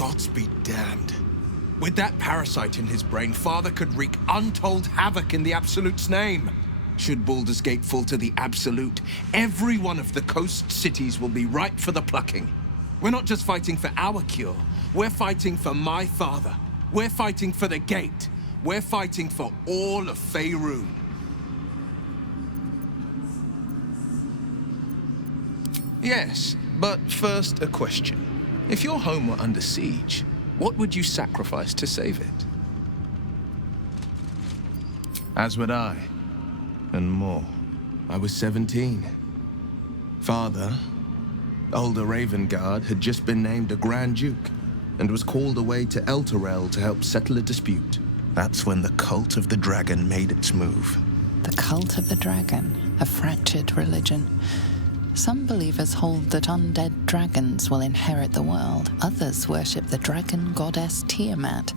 Gods be damned. With that parasite in his brain, Father could wreak untold havoc in the Absolute's name. Should Baldur's Gate fall to the Absolute, every one of the coast cities will be ripe for the plucking. We're not just fighting for our cure, we're fighting for my father. We're fighting for the Gate. We're fighting for all of Faerun. Yes, but first a question. If your home were under siege, what would you sacrifice to save it? As would I, and more. I was 17. Father, older Ravengard, had just been named a Grand Duke and was called away to Elturel to help settle a dispute. That's when the Cult of the Dragon made its move. The Cult of the Dragon, a fractured religion. Some believers hold that undead dragons will inherit the world. Others worship the dragon goddess Tiamat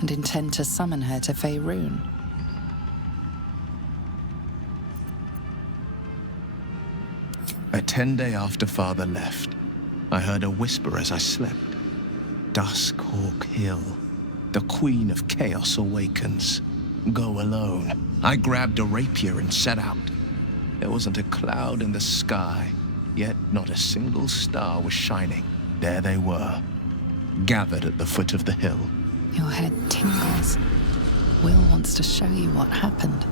and intend to summon her to Faerun. A 10-day after Father left, I heard a whisper as I slept. Duskhawk Hill. The Queen of Chaos awakens. Go alone. I grabbed a rapier and set out. There wasn't a cloud in the sky, yet not a single star was shining. There they were, gathered at the foot of the hill. Your head tingles. Will wants to show you what happened.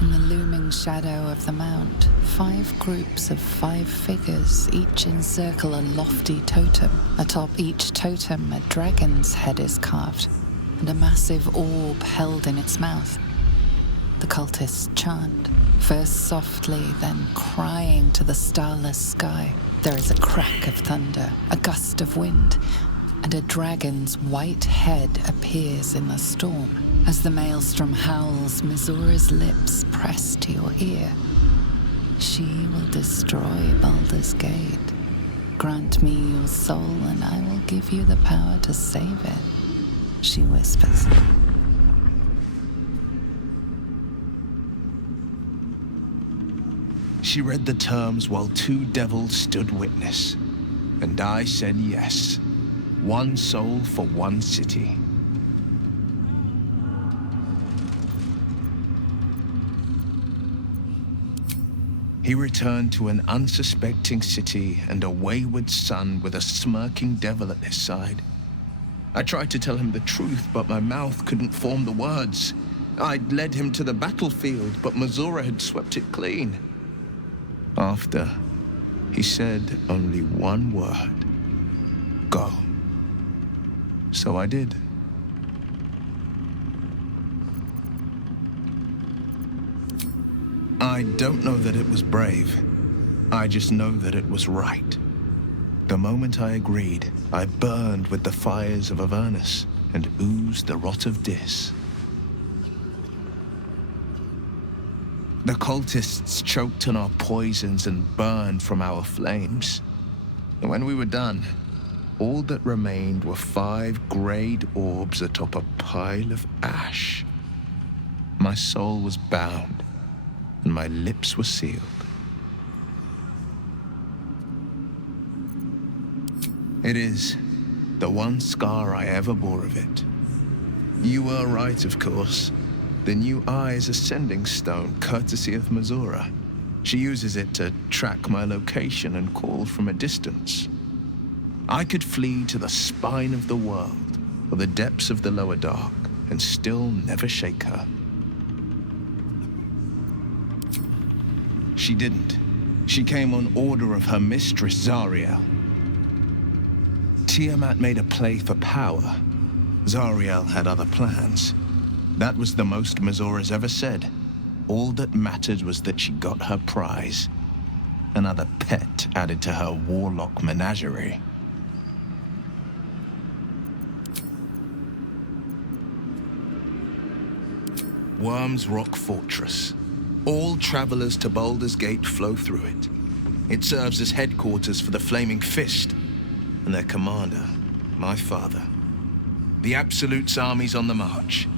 In the looming shadow of the mount, 5 groups of 5 figures each encircle a lofty totem. Atop each totem, a dragon's head is carved, and a massive orb held in its mouth. The cultists chant, first softly, then crying to the starless sky. There is a crack of thunder, a gust of wind, and a dragon's white head appears in the storm. As the maelstrom howls, Missoura's lips press to your ear. She will destroy Baldur's Gate. Grant me your soul, and I will give you the power to save it, she whispers. She read the terms while 2 devils stood witness, and I said yes. 1 soul for 1 city. He returned to an unsuspecting city and a wayward son with a smirking devil at his side. I tried to tell him the truth, but my mouth couldn't form the words. I'd led him to the battlefield, but Missoura had swept it clean. After, he said only 1 word. Go. So I did. I don't know that it was brave. I just know that it was right. The moment I agreed, I burned with the fires of Avernus and oozed the rot of Dis. The cultists choked on our poisons and burned from our flames. And when we were done, all that remained were 5 grayed orbs atop a pile of ash. My soul was bound, and my lips were sealed. It is the one scar I ever bore of it. You were right, of course. The new eye is a sending stone, courtesy of Missoura. She uses it to track my location and call from a distance. I could flee to the spine of the world, or the depths of the lower dark, and still never shake her. She didn't. She came on order of her mistress, Zariel. Tiamat made a play for power. Zariel had other plans. That was the most Missoura's ever said. All that mattered was that she got her prize. Another pet added to her warlock menagerie. Worm's Rock Fortress. All travelers to Baldur's Gate flow through it. It serves as headquarters for the Flaming Fist and their commander, my father. The Absolute's army's on the march.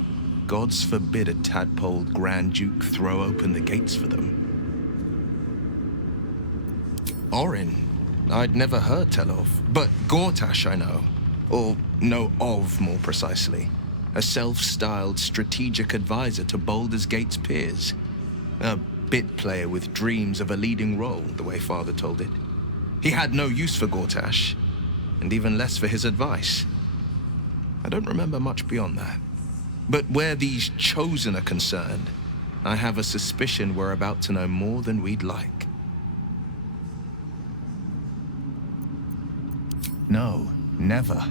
Gods forbid a tadpole Grand Duke throw open the gates for them. Orin, I'd never heard tell of. But Gortash I know. Or know of, more precisely. A self-styled strategic advisor to Baldur's Gate's peers. A bit player with dreams of a leading role, the way Father told it. He had no use for Gortash, and even less for his advice. I don't remember much beyond that. But where these Chosen are concerned, I have a suspicion we're about to know more than we'd like. No, never.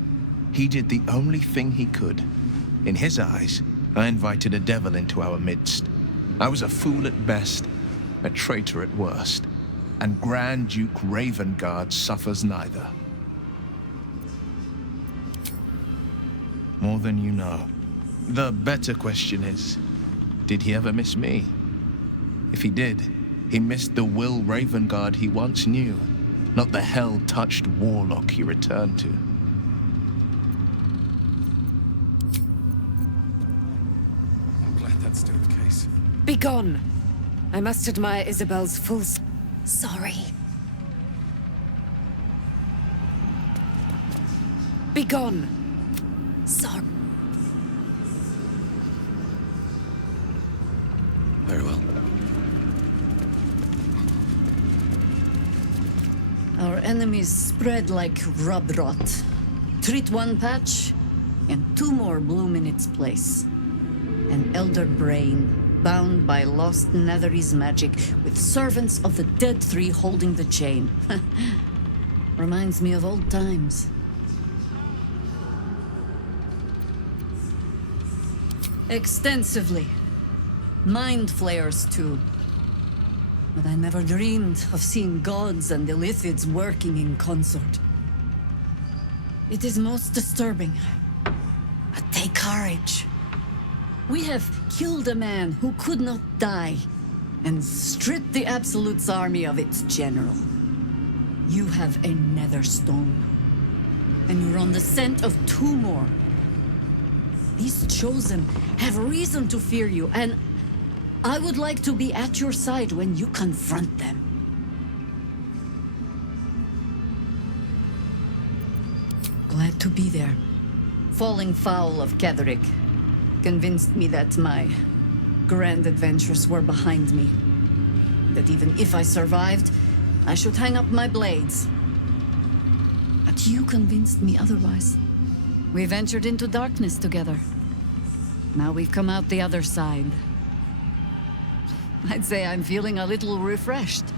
He did the only thing he could. In his eyes, I invited a devil into our midst. I was a fool at best, a traitor at worst, and Grand Duke Ravengard suffers neither. More than you know. The better question is, did he ever miss me? If he did, he missed the Will Ravengard he once knew, not the hell-touched warlock he returned to. I'm glad that's still the case. Begone! I must admire Isabel's full... Sorry. Begone! Sorry. Very well. Our enemies spread like rub rot. Treat one patch, and two more bloom in its place. An elder brain, bound by lost Netherese magic, with servants of the dead three holding the chain. Reminds me of old times. Extensively. Mind flayers, too. But I never dreamed of seeing gods and Illithids working in consort. It is most disturbing. But take courage. We have killed a man who could not die, and stripped the Absolute's army of its general. You have a nether stone, and you're on the scent of two more. These Chosen have reason to fear you, and I would like to be at your side when you confront them. Glad to be there. Falling foul of Ketherick convinced me that my grand adventures were behind me. That even if I survived, I should hang up my blades. But you convinced me otherwise. We ventured into darkness together. Now we've come out the other side. I'd say I'm feeling a little refreshed.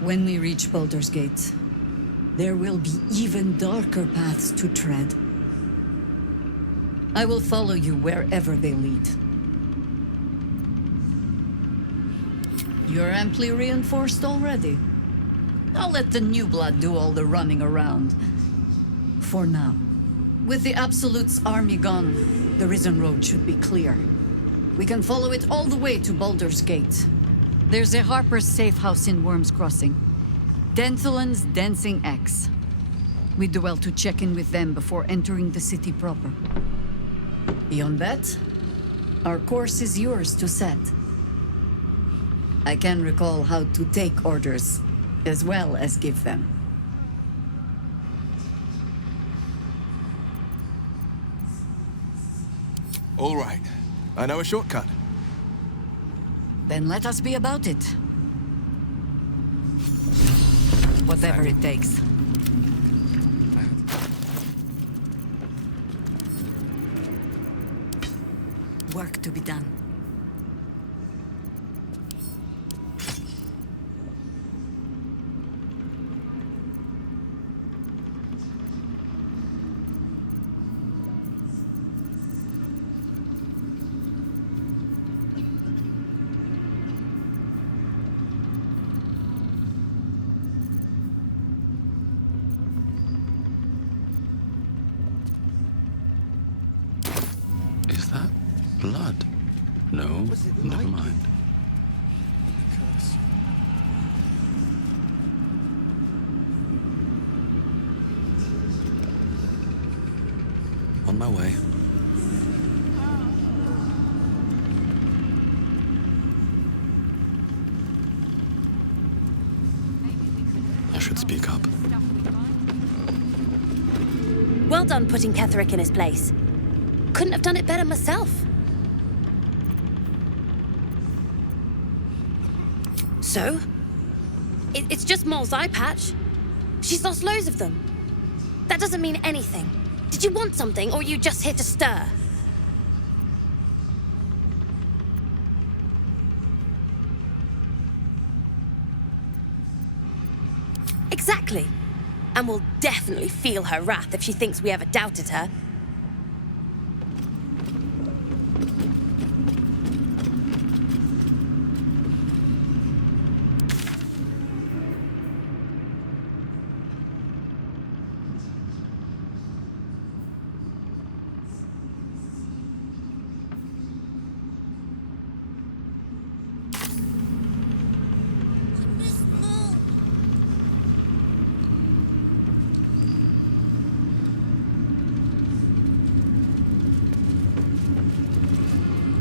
When we reach Baldur's Gate, there will be even darker paths to tread. I will follow you wherever they lead. You're amply reinforced already. I'll let the new blood do all the running around. For now. With the Absolute's army gone, the Risen Road should be clear. We can follow it all the way to Baldur's Gate. There's a Harper's safe house in Worm's Crossing. Denthalen's Dancing X. We'd do well to check in with them before entering the city proper. Beyond that, our course is yours to set. I can recall how to take orders, as well as give them. All right. I know a shortcut. Then let us be about it. Whatever it takes. Work to be done. Is that blood? No, never mind. On my way. should speak up. Well done putting Ketherick in his place. Couldn't have done it better myself. So? It's just Mole's eye patch. She's lost loads of them. That doesn't mean anything. Did you want something, or are you just here to stir? Exactly. And we'll definitely feel her wrath if she thinks we ever doubted her.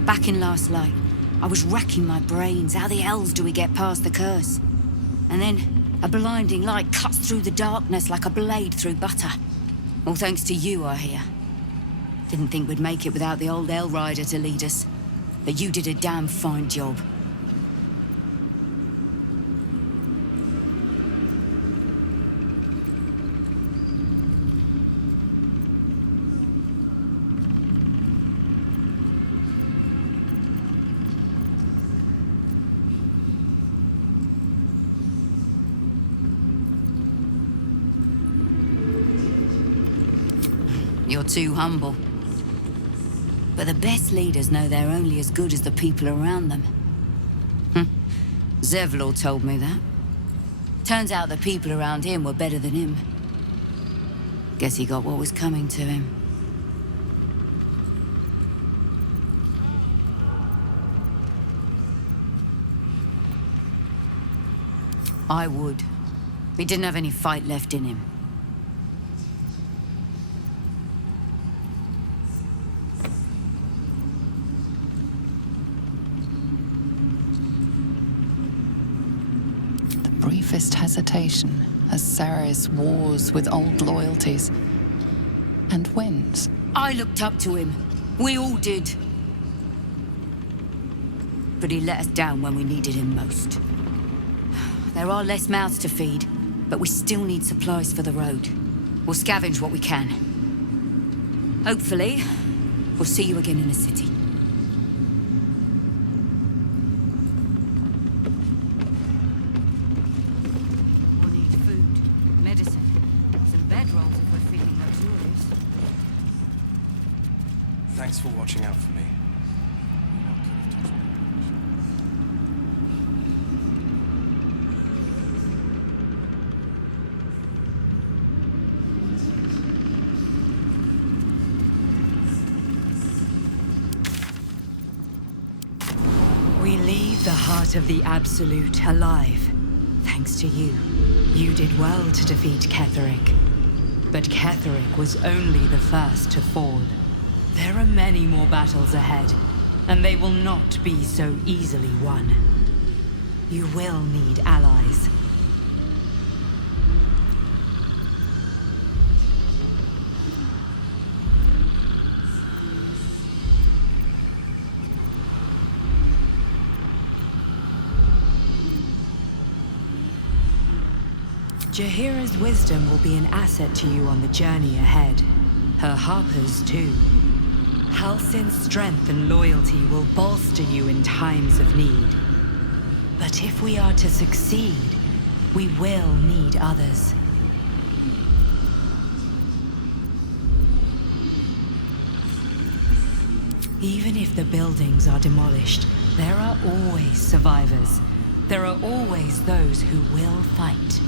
Back in Last Light, I was racking my brains. How the hells do we get past the curse? And then, a blinding light cuts through the darkness like a blade through butter. All thanks to you, I hear. Didn't think we'd make it without the old Hell Rider to lead us. But you did a damn fine job. You're too humble. But the best leaders know they're only as good as the people around them. Zevlor told me that. Turns out the people around him were better than him. Guess he got what was coming to him. I would. He didn't have any fight left in him. Briefest hesitation as Ceres wars with old loyalties and wins. I looked up to him. We all did. But he let us down when we needed him most. There are less mouths to feed, but we still need supplies for the road. We'll scavenge what we can. Hopefully, we'll see you again in the city. We'll need food, medicine, some bedrolls if we're feeling luxurious. Thanks for watching out for me. We leave the heart of the Absolute alive. Thanks to you. You did well to defeat Ketherick. But Ketherick was only the first to fall. There are many more battles ahead, and they will not be so easily won. You will need allies. Jaheira's wisdom will be an asset to you on the journey ahead. Her harpers, too. Halsin's strength and loyalty will bolster you in times of need. But if we are to succeed, we will need others. Even if the buildings are demolished, there are always survivors. There are always those who will fight.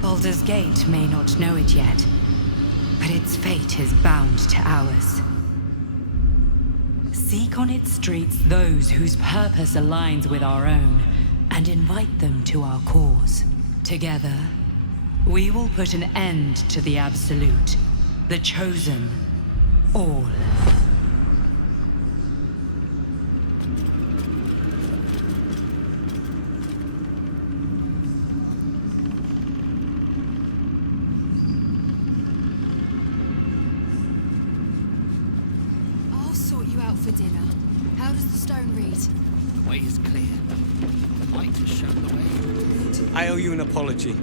Baldur's Gate may not know it yet, but its fate is bound to ours. Seek on its streets those whose purpose aligns with our own, and invite them to our cause. Together, we will put an end to the Absolute, the Chosen, all. out for dinner. How does the stone read? The way is clear. The light has shown the way. I owe you an apology.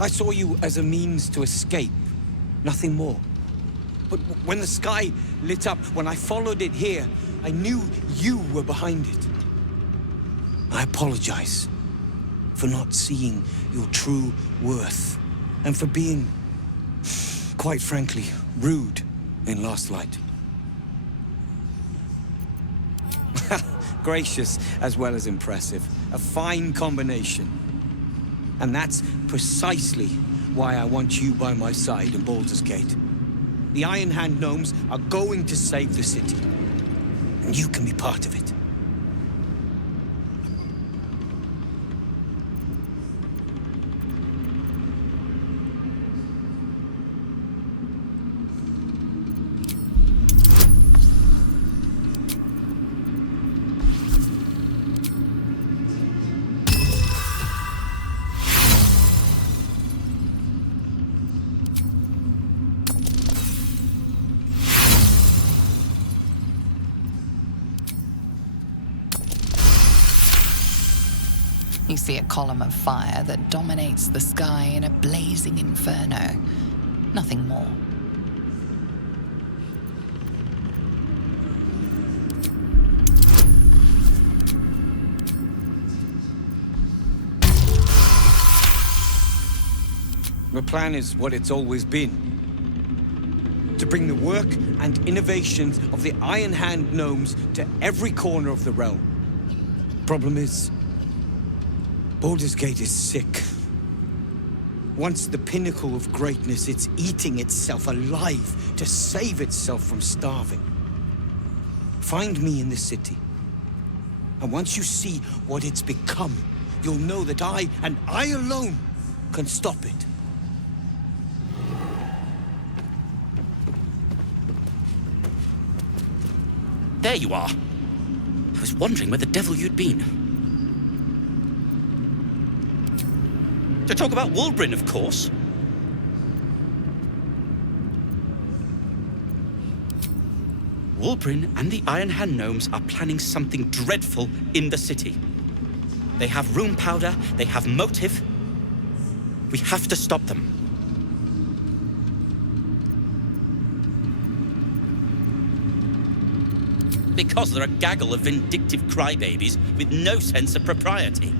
I saw you as a means to escape, nothing more. But when the sky lit up, when I followed it here, I knew you were behind it. I apologize for not seeing your true worth, and for being, quite frankly, rude in Last Light. Gracious as well as impressive. A fine combination. And that's precisely why I want you by my side in Baldur's Gate. The Iron Hand gnomes are going to save the city, and you can be part of it. You see a column of fire that dominates the sky in a blazing inferno. Nothing more. The plan is what it's always been. To bring the work and innovations of the Iron Hand gnomes to every corner of the realm. Problem is, Baldur's Gate is sick. Once the pinnacle of greatness, it's eating itself alive to save itself from starving. Find me in the city. And once you see what it's become, you'll know that I, and I alone, can stop it. There you are. I was wondering where the devil you'd been. To talk about Wulbrin, of course. Wulbrin and the Iron Hand gnomes are planning something dreadful in the city. They have rune powder, they have motive. We have to stop them. Because they're a gaggle of vindictive crybabies with no sense of propriety.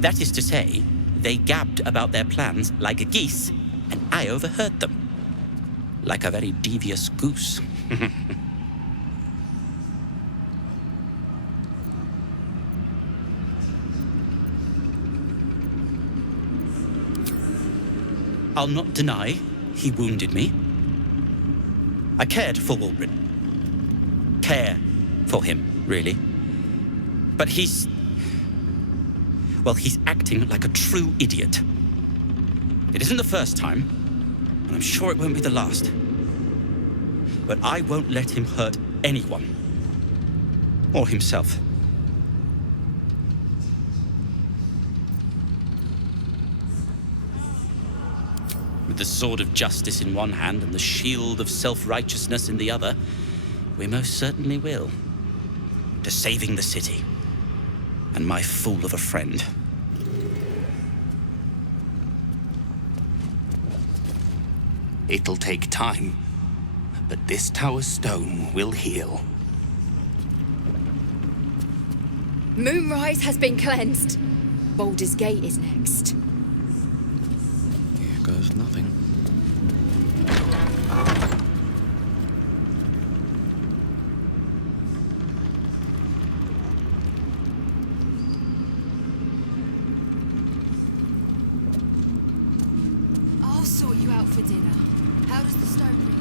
That is to say, they gabbed about their plans like a geese, and I overheard them. Like a very devious goose. I'll not deny he wounded me. I cared for Wulbrin. Care for him, really. But he's acting like a true idiot. It isn't the first time, and I'm sure it won't be the last. But I won't let him hurt anyone. Or himself. With the sword of justice in one hand and the shield of self-righteousness in the other, we most certainly will. To saving the city. And my fool of a friend. It'll take time, but this tower's stone will heal. Moonrise has been cleansed. Baldur's Gate is next. Here goes nothing. I'll sort you out for dinner. How does the stone read?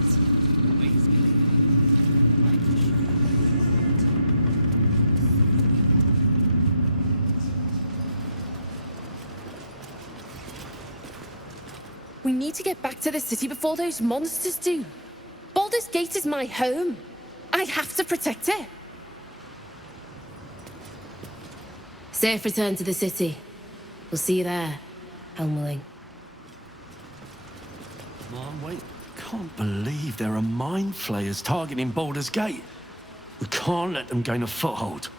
We need to get back to the city before those monsters do. Baldur's Gate is my home. I have to protect it. Safe return to the city. We'll see you there, Helmling. on, wait. Can't believe there are mind flayers targeting Baldur's Gate. We can't let them gain a foothold.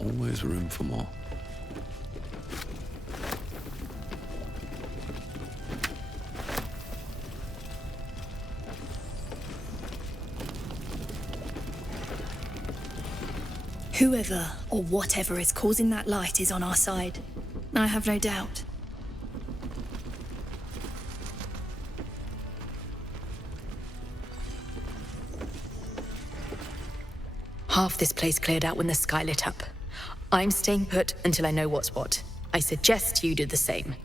Always room for more. Whoever or whatever is causing that light is on our side. I have no doubt. Half this place cleared out when the sky lit up. I'm staying put until I know what's what. I suggest you do the same.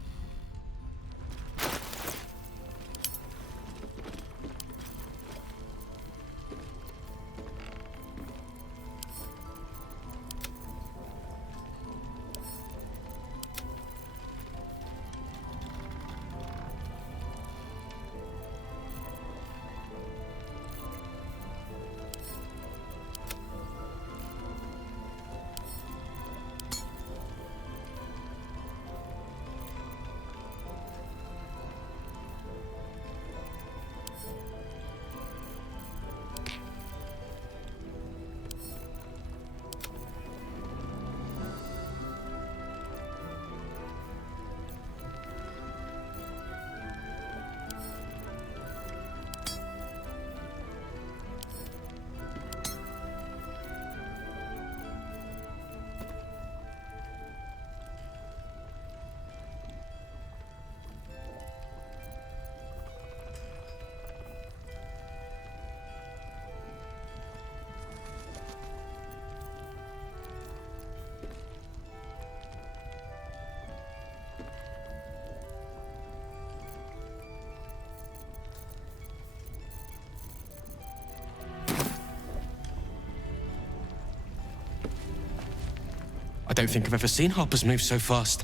I don't think I've ever seen Harpers move so fast.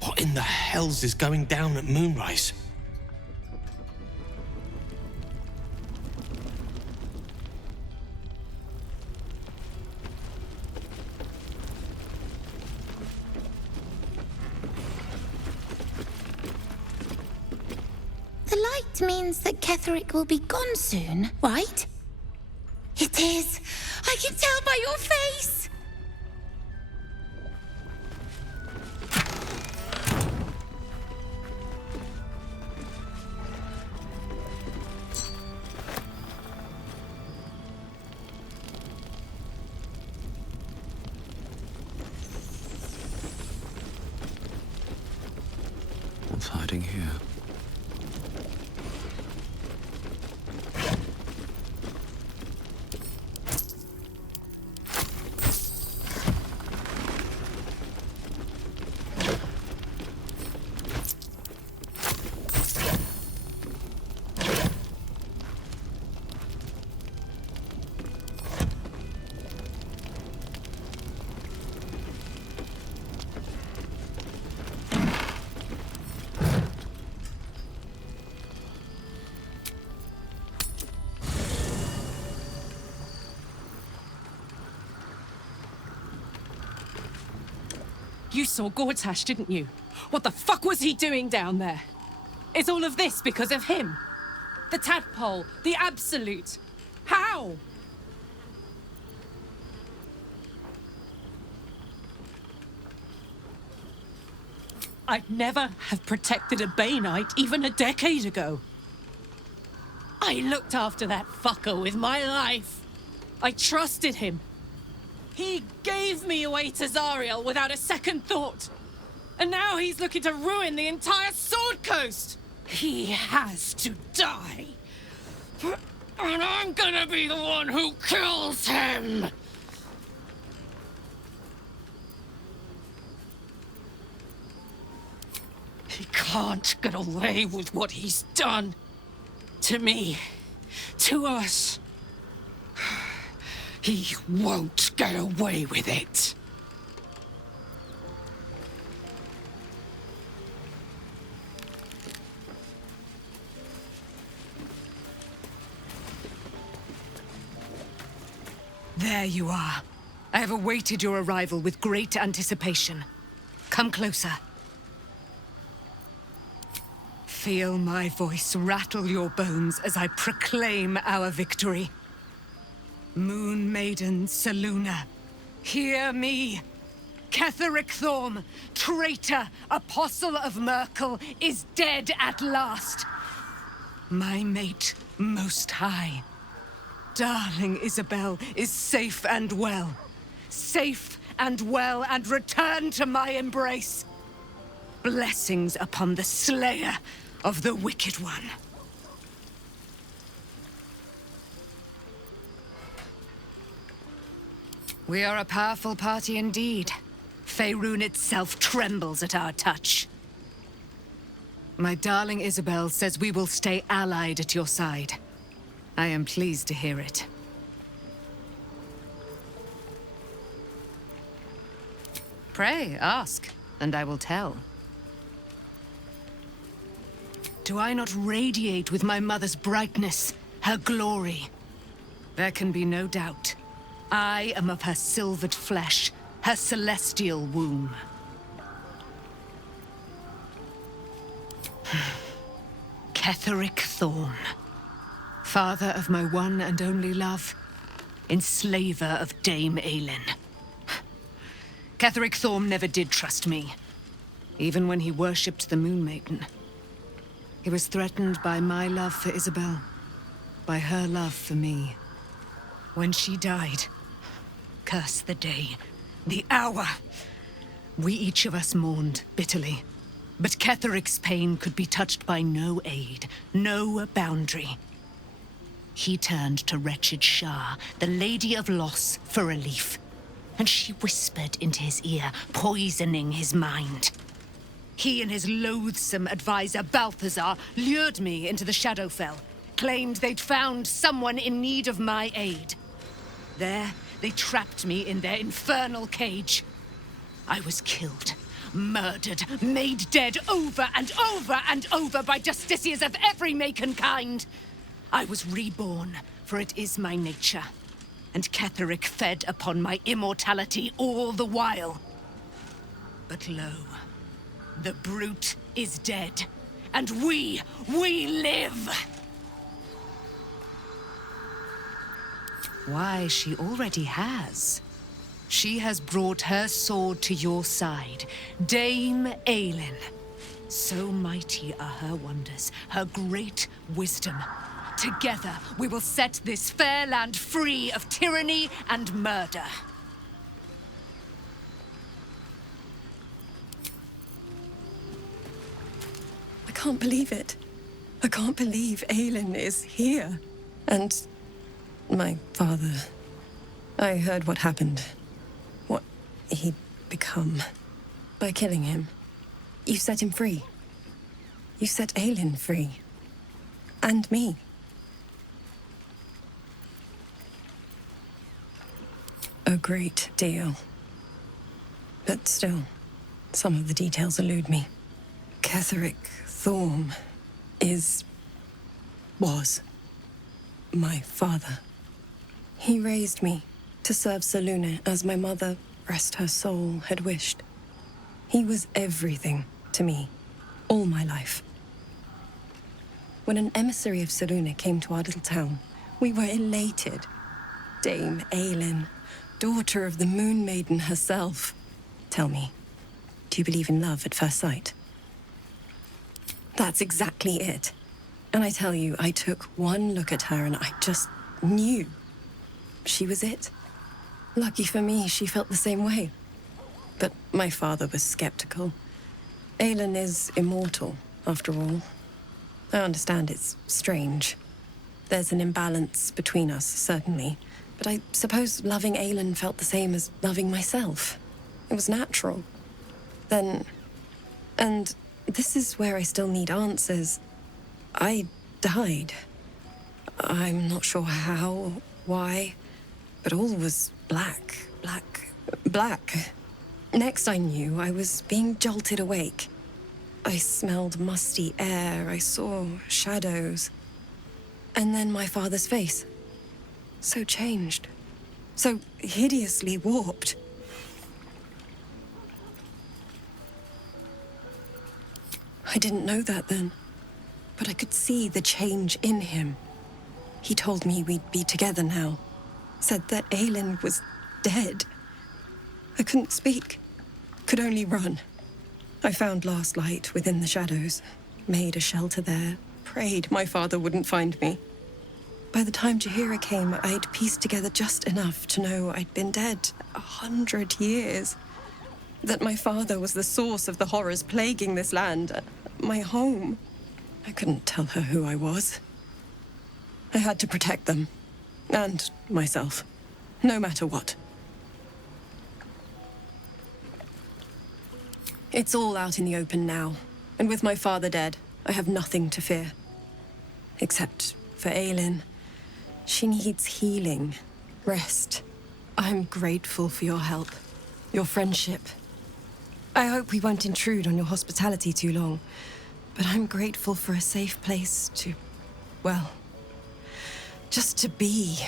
What in the hells is going down at Moonrise? The light means that Ketherick will be gone soon, right? It is. I can tell by your face. What's hiding here? You saw Gortash, didn't you? What the fuck was he doing down there? Is all of this because of him? The tadpole, the absolute. How? I'd never have protected a Bay Knight even a decade ago. I looked after that fucker with my life. I trusted him. He gave me away to Zariel without a second thought. And now he's looking to ruin the entire Sword Coast. He has to die. And I'm gonna be the one who kills him. He can't get away with what he's done. To me. To us. He won't get away with it. There you are. I have awaited your arrival with great anticipation. Come closer. Feel my voice rattle your bones as I proclaim our victory. Moon Maiden Selûne, hear me. Ketheric Thorm, traitor, apostle of Merkel, is dead at last. My mate, Most High. Darling Isabel is safe and well. Safe and well, and returned to my embrace. Blessings upon the slayer of the Wicked One. We are a powerful party indeed. Faerun itself trembles at our touch. My darling Isabel says we will stay allied at your side. I am pleased to hear it. Pray, ask, and I will tell. Do I not radiate with my mother's brightness, her glory? There can be no doubt. I am of her silvered flesh, her celestial womb. Ketheric Thorm, father of my one and only love, enslaver of Dame Aelin. Ketheric Thorm never did trust me, even when he worshipped the Moon Maiden. He was threatened by my love for Isabel, by her love for me. When she died, curse the day, the hour, we each of us mourned bitterly. But Ketheric's pain could be touched by no aid, no boundary. He turned to wretched Shah, the Lady of Loss, for relief. And she whispered into his ear, poisoning his mind. He and his loathsome advisor, Balthazar, lured me into the Shadowfell, claimed they'd found someone in need of my aid. There, they trapped me in their infernal cage. I was killed, murdered, made dead over and over and over by justiciars of every make and kind. I was reborn, for it is my nature. And Ketheric fed upon my immortality all the while. But lo, the brute is dead, and we live! Why, she already has. She has brought her sword to your side, Dame Aelin. So mighty are her wonders, her great wisdom. Together, we will set this fair land free of tyranny and murder. I can't believe it. I can't believe Aelin is here. And my father. I heard what happened. What he'd become. By killing him. You set him free. You set Aelin free. And me. A great deal. But still, some of the details elude me. Ketheric Thorm was my father. He raised me to serve Selûne as my mother, rest her soul, had wished. He was everything to me, all my life. When an emissary of Selûne came to our little town, we were elated. Dame Aelin, daughter of the Moon Maiden herself. Tell me, do you believe in love at first sight? That's exactly it. And I tell you, I took one look at her and I just knew she was it. Lucky for me, she felt the same way. But my father was skeptical. Aelin is immortal, after all. I understand it's strange. There's an imbalance between us, certainly. But I suppose loving Aelin felt the same as loving myself. It was natural. Then... And this is where I still need answers. I died. I'm not sure how, why, but all was black. Next I knew, I was being jolted awake. I smelled musty air, I saw shadows. And then my father's face. So changed. So hideously warped. I didn't know that then, but I could see the change in him. He told me we'd be together now. Said that Aelin was dead. I couldn't speak. Could only run. I found Last Light within the shadows. Made a shelter there. Prayed my father wouldn't find me. By the time Jahira came, I'd pieced together just enough to know I'd been dead 100 years. That my father was the source of the horrors plaguing this land. My home. I couldn't tell her who I was. I had to protect them. And myself. No matter what. It's all out in the open now. And with my father dead, I have nothing to fear. Except for Aelin. She needs healing. Rest. I'm grateful for your help. Your friendship. I hope we won't intrude on your hospitality too long. But I'm grateful for a safe place to... well... just to be.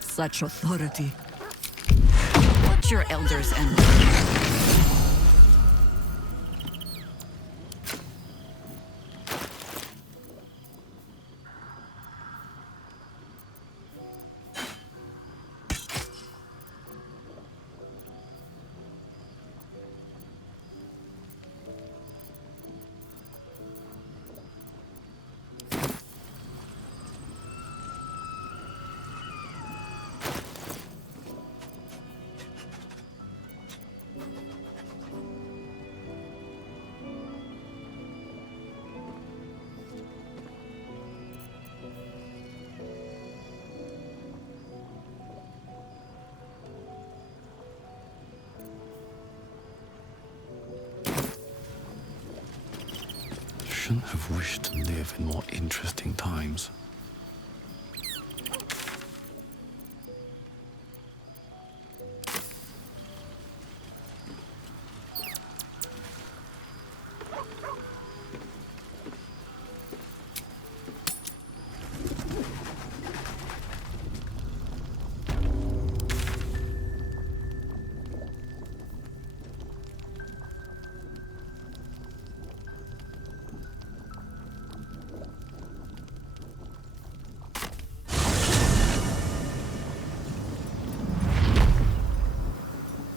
Such authority. What's your elder's end? Shouldn't have wished to live in more interesting times.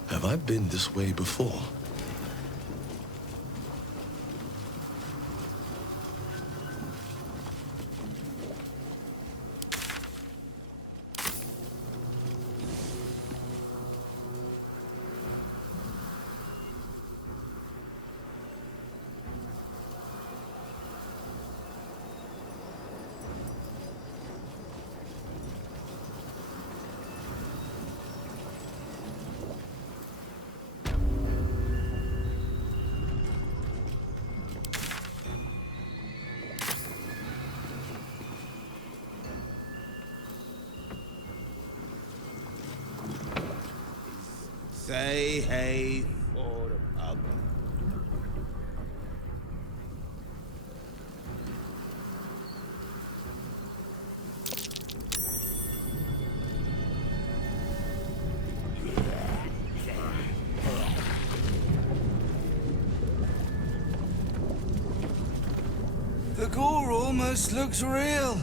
Have I been this way before? Say hey for the pub. The gore almost looks real.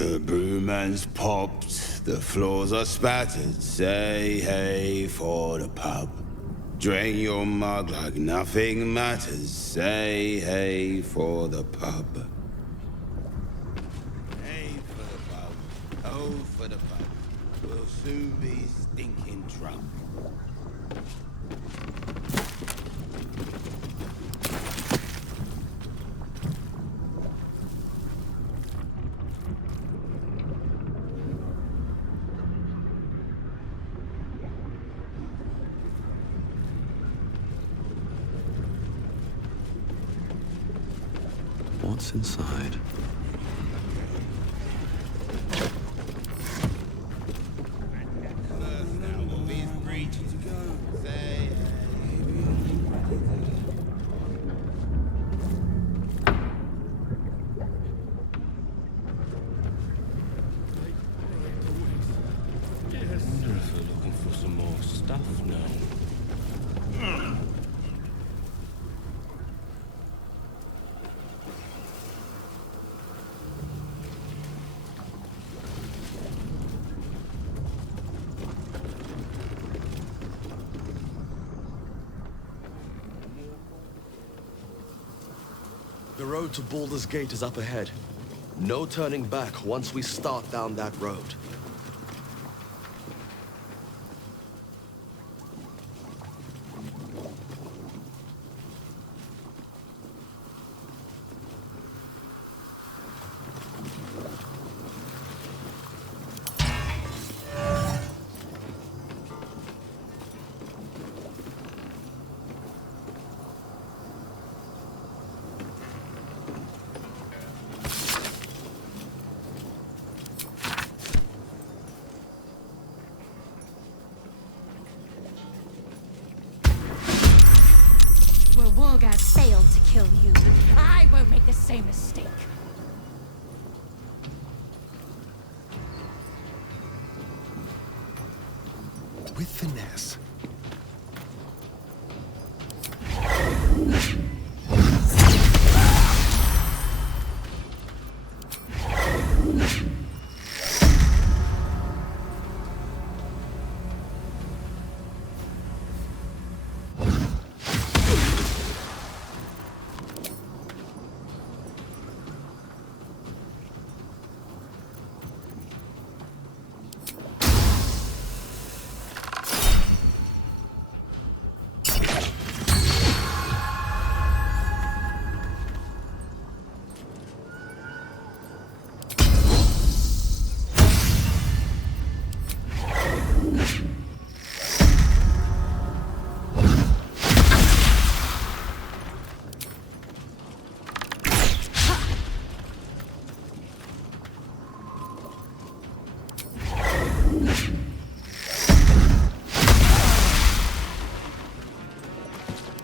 The brewman's popped, the floors are spattered. Say hey for the pub. Drain your mug like nothing matters. Say hey for the pub. Hey for the pub, oh for the pub. We'll soon be stinking drunk. What's inside? The road to Baldur's Gate is up ahead. No turning back once we start down that road. Where Wargaz failed to kill you, I won't make the same mistake. With finesse.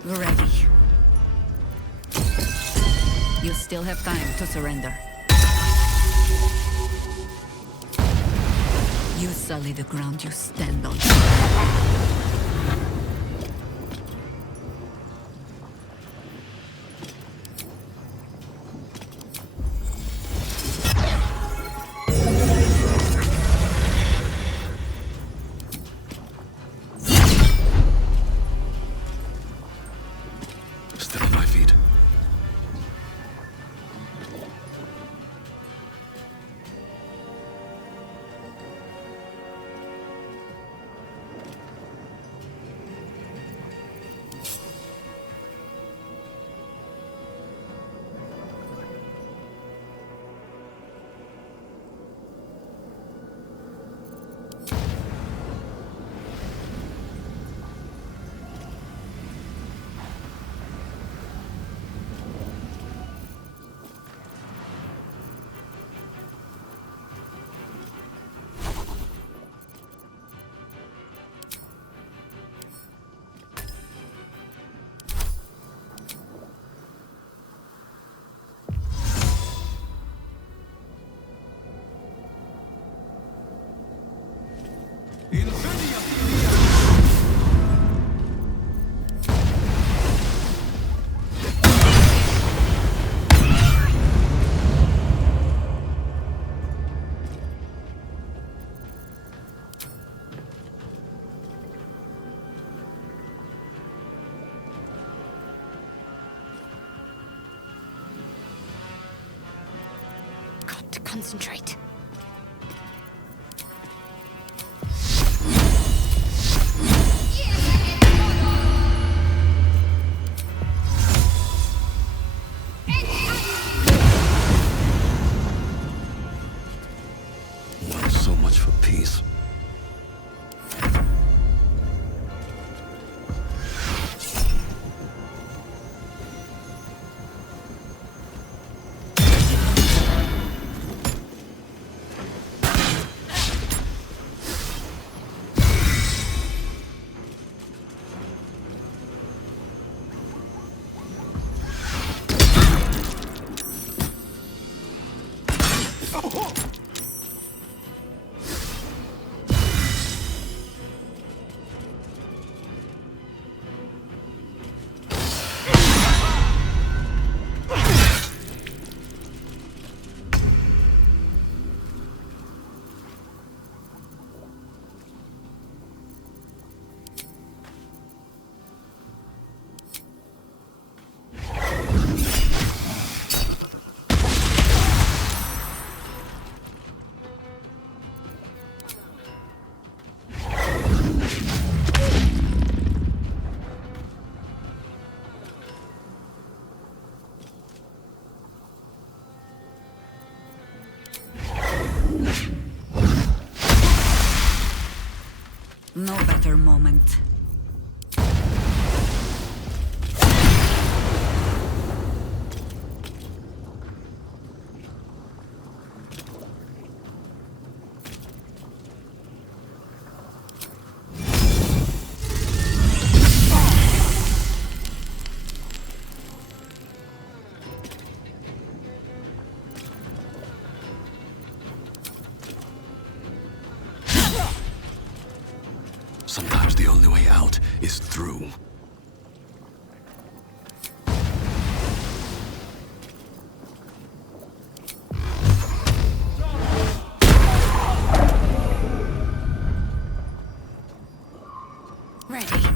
Ready. You still have time to surrender. You sully the ground you stand on. Still on my feet. to concentrate. Well, so much for peace. No better moment. Sometimes the only way out is through. Ready.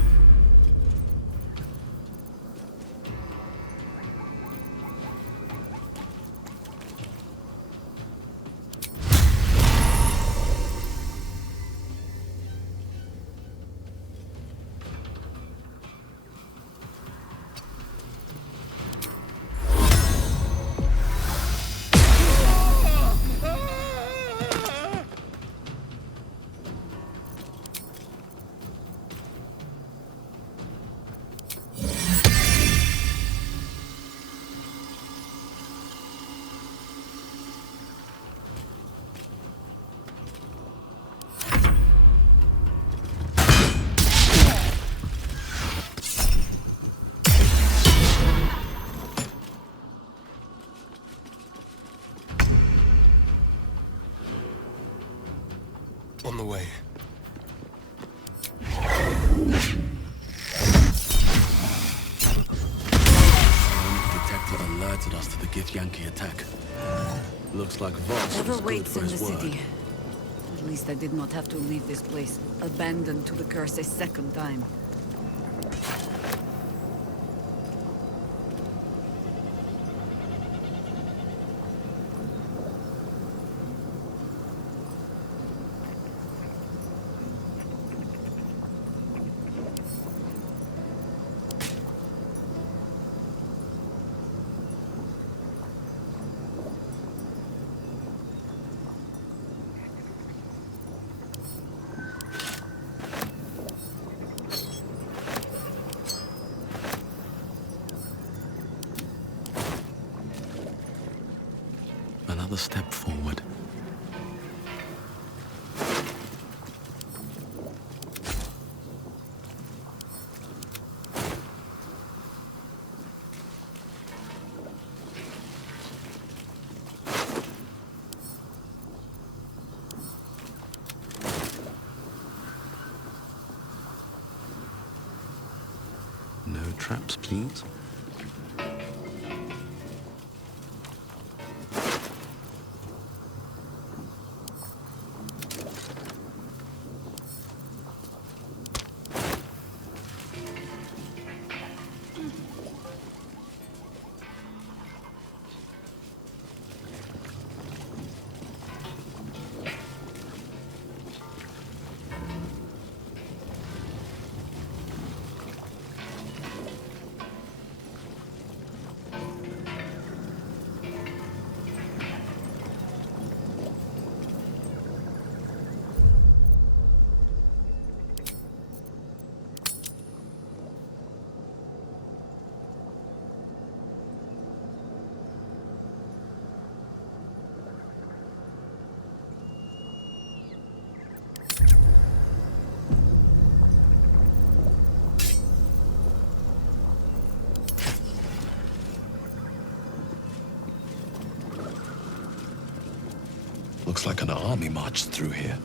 On the way. Detector alerted us to the Githyanki attack. Looks like Voss Ever was good waits for in the his word. city. At least I did not have to leave this place, abandoned to the curse a second time. Another step forward. No traps, please. Looks like an army marched through here.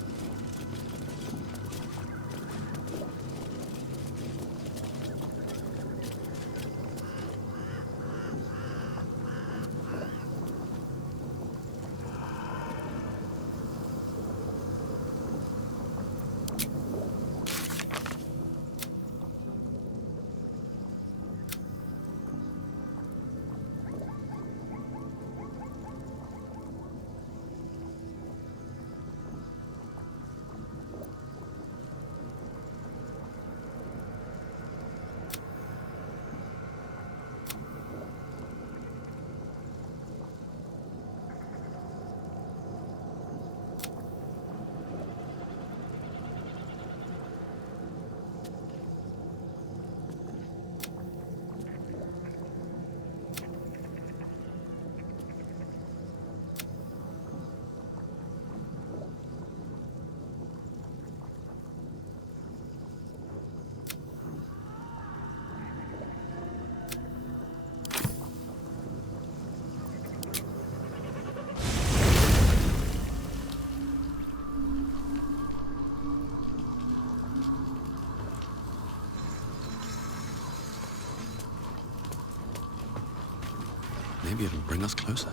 Maybe it'll bring us closer.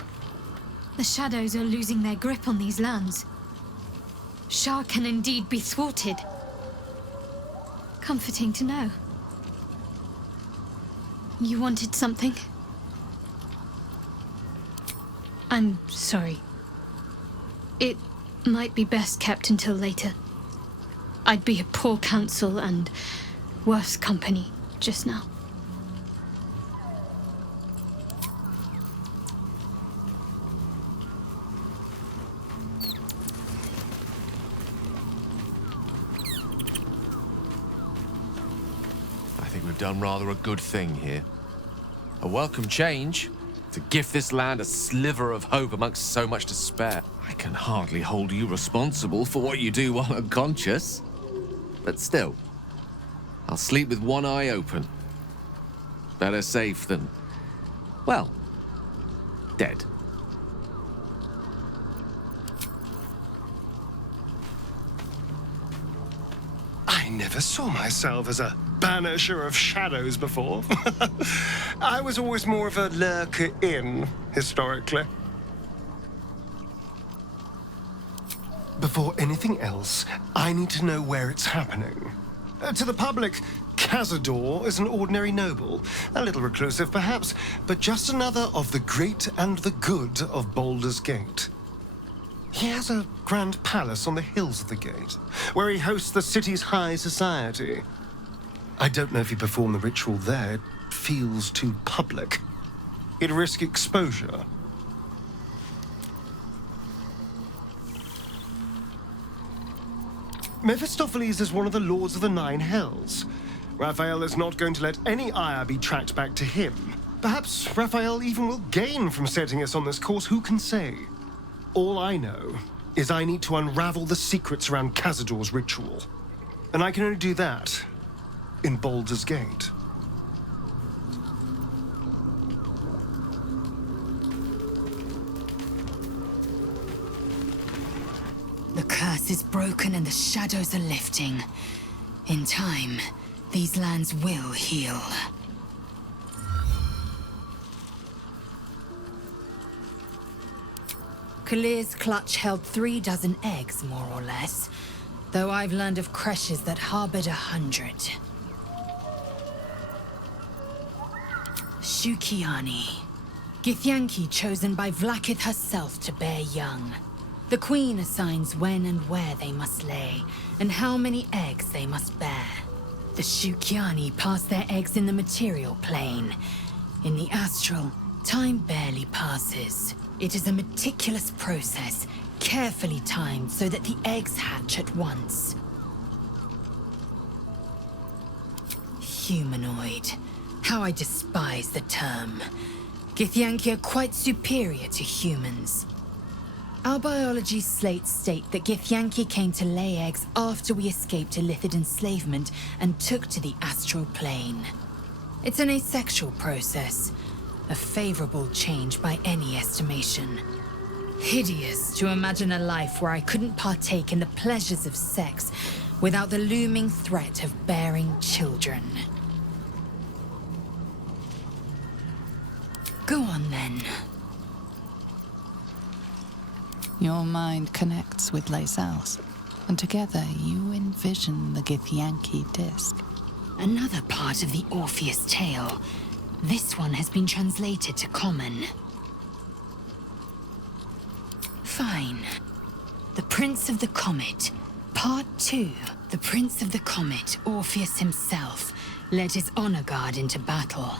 The shadows are losing their grip on these lands. Shah can indeed be thwarted. Comforting to know. You wanted something? I'm sorry. It might be best kept until later. I'd be a poor counsel and worse company just now. I think we've done rather a good thing here. A welcome change to gift this land a sliver of hope amongst so much despair. I can hardly hold you responsible for what you do while unconscious. But still, I'll sleep with one eye open. Better safe than, well, dead. I never saw myself as a banisher of shadows before. I was always more of a lurker-in, historically. Before anything else, I need to know where it's happening. To the public, Cazador is an ordinary noble, a little reclusive perhaps, but just another of the great and the good of Baldur's Gate. He has a grand palace on the hills of the gate, where he hosts the city's high society. I don't know if he performed the ritual there. It feels too public. He'd risk exposure. Mephistopheles is one of the lords of the Nine Hells. Raphael is not going to let any ire be tracked back to him. Perhaps Raphael even will gain from setting us on this course, who can say? All I know is I need to unravel the secrets around Cazador's ritual. And I can only do that in Baldur's Gate. The curse is broken and the shadows are lifting. In time, these lands will heal. Kalir's clutch held 3 dozen eggs, more or less, though I've learned of creches that harbored 100. Shukiani. Githyanki chosen by Vlakith herself to bear young. The Queen assigns when and where they must lay, and how many eggs they must bear. The Shukiani pass their eggs in the material plane. In the astral, time barely passes. It is a meticulous process, carefully timed so that the eggs hatch at once. Humanoid. How I despise the term. Githyanki are quite superior to humans. Our biology slates state that Githyanki came to lay eggs after we escaped Illithid enslavement and took to the astral plane. It's an asexual process, a favorable change by any estimation. Hideous to imagine a life where I couldn't partake in the pleasures of sex without the looming threat of bearing children. Go on then. Your mind connects with Lae'zel's, and together you envision the Githyanki disc. Another part of the Orpheus tale. This one has been translated to Common. Fine. The Prince of the Comet. Part 2. The Prince of the Comet, Orpheus himself, led his honor guard into battle.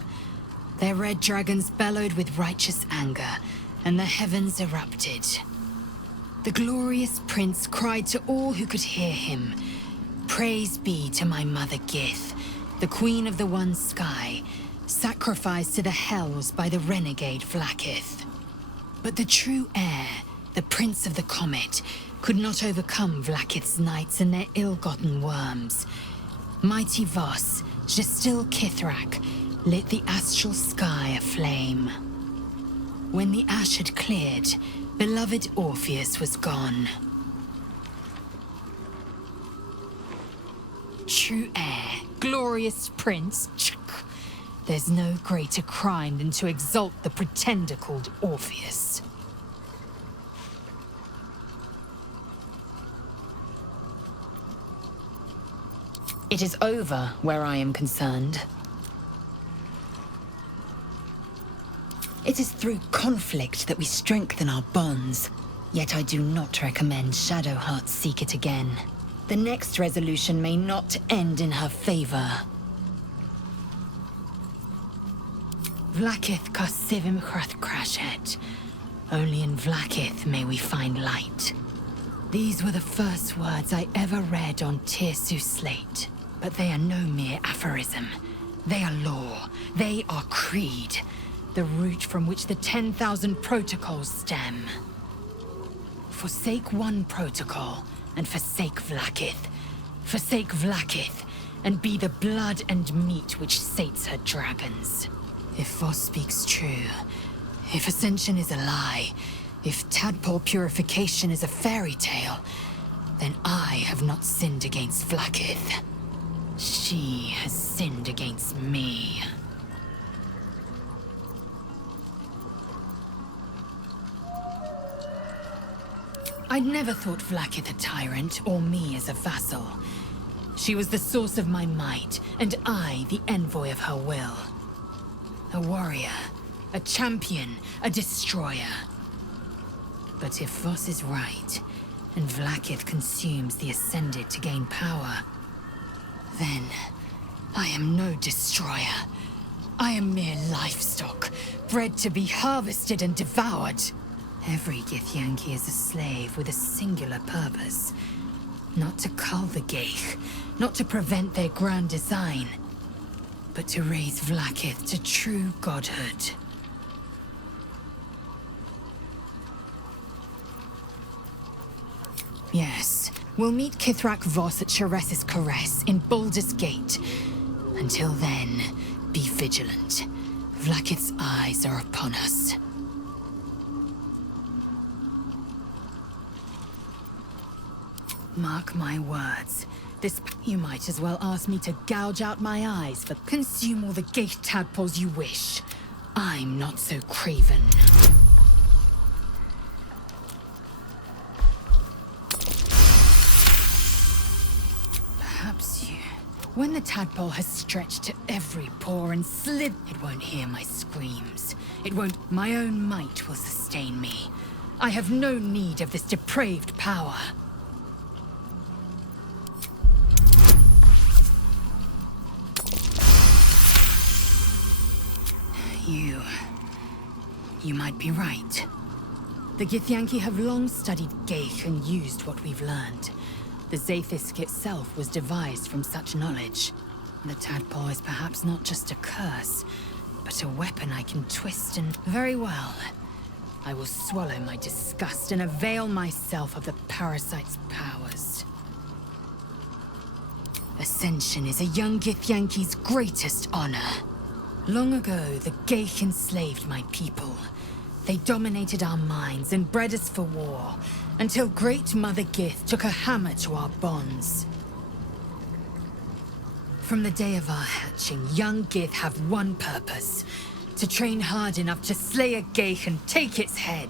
Their red dragons bellowed with righteous anger, and the heavens erupted. The glorious prince cried to all who could hear him, "Praise be to my mother Gith, the queen of the one sky, sacrificed to the hells by the renegade Vlaakith." But the true heir, the Prince of the Comet, could not overcome Vlaakith's knights and their ill-gotten worms. Mighty Voss, Gestil Kithrak, lit the astral sky aflame. When the ash had cleared, beloved Orpheus was gone. True heir, glorious prince, there's no greater crime than to exalt the pretender called Orpheus. It is over where I am concerned. It is through conflict that we strengthen our bonds. Yet I do not recommend Shadowheart seek it again. The next resolution may not end in her favor. Vlaakith Karsivim Hrath Crashet. Only in Vlaakith may we find light. These were the first words I ever read on Tirsu's slate. But they are no mere aphorism. They are law. They are creed. The root from which the 10,000 protocols stem. Forsake one protocol, and forsake Vlaakith. Forsake Vlaakith, and be the blood and meat which sates her dragons. If Voss speaks true, if Ascension is a lie, if tadpole purification is a fairy tale, then I have not sinned against Vlaakith. She has sinned against me. I'd never thought Vlaakith a tyrant, or me as a vassal. She was the source of my might, and I the envoy of her will. A warrior, a champion, a destroyer. But if Voss is right, and Vlaakith consumes the Ascended to gain power, then I am no destroyer. I am mere livestock, bred to be harvested and devoured. Every Githyanki is a slave with a singular purpose. Not to cull the Geich, not to prevent their grand design, but to raise Vlaakith to true godhood. Yes, we'll meet Kithrak Voss at Chares's Caress in Baldur's Gate. Until then, be vigilant. Vlaakith's eyes are upon us. Mark my words. You might as well ask me to gouge out my eyes for consume all the gate tadpoles you wish. I'm not so craven. Perhaps you... When the tadpole has stretched to every pore and slid, it won't hear my screams. It won't... My own might will sustain me. I have no need of this depraved power. You might be right. The Githyanki have long studied Geich and used what we've learned. The Zaithisk itself was devised from such knowledge. The tadpole is perhaps not just a curse, but a weapon I can twist and... Very well. I will swallow my disgust and avail myself of the parasite's powers. Ascension is a young Githyanki's greatest honor. Long ago, the Geich enslaved my people. They dominated our minds and bred us for war, until Great Mother Gith took a hammer to our bonds. From the day of our hatching, young Gith have one purpose: to train hard enough to slay a Geich and take its head.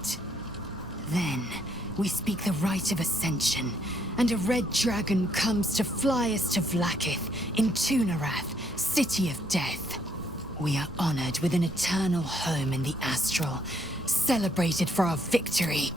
Then, we speak the rite of ascension, and a red dragon comes to fly us to Vlaakith in Tunarath, City of Death. We are honored with an eternal home in the Astral, celebrated for our victory.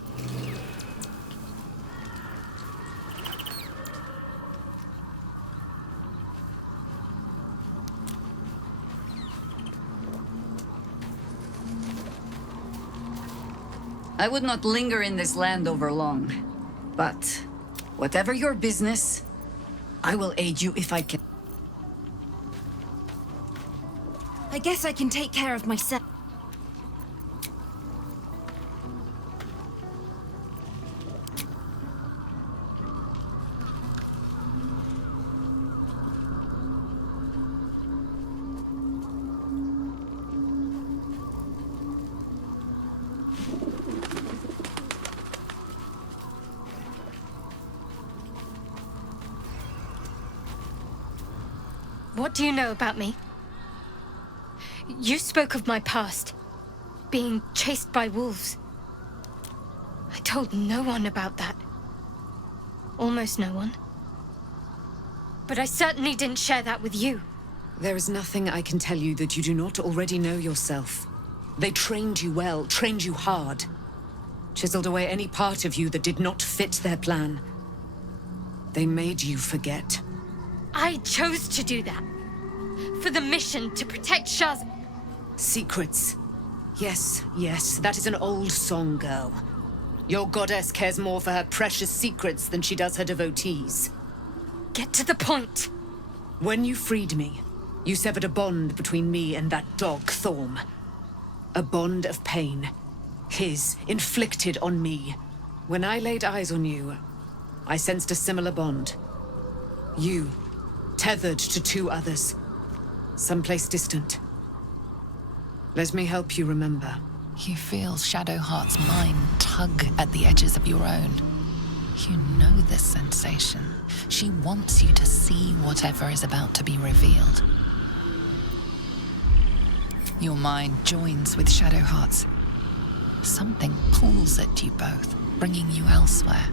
I would not linger in this land over long, but whatever your business, I will aid you if I can. I guess I can take care of myself. What do you know about me? You spoke of my past, being chased by wolves. I told no one about that. Almost no one. But I certainly didn't share that with you. There is nothing I can tell you that you do not already know yourself. They trained you well, trained you hard. Chiseled away any part of you that did not fit their plan. They made you forget. I chose to do that. For the mission to protect Shaz. Secrets. Yes, yes, that is an old song, girl. Your goddess cares more for her precious secrets than she does her devotees. Get to the point. When you freed me, you severed a bond between me and that dog, Thorm. A bond of pain. His, inflicted on me. When I laid eyes on you, I sensed a similar bond. You, tethered to two others. Someplace distant. Let me help you remember. You feel Shadowheart's mind tug at the edges of your own. You know this sensation. She wants you to see whatever is about to be revealed. Your mind joins with Shadowheart's. Something pulls at you both, bringing you elsewhere.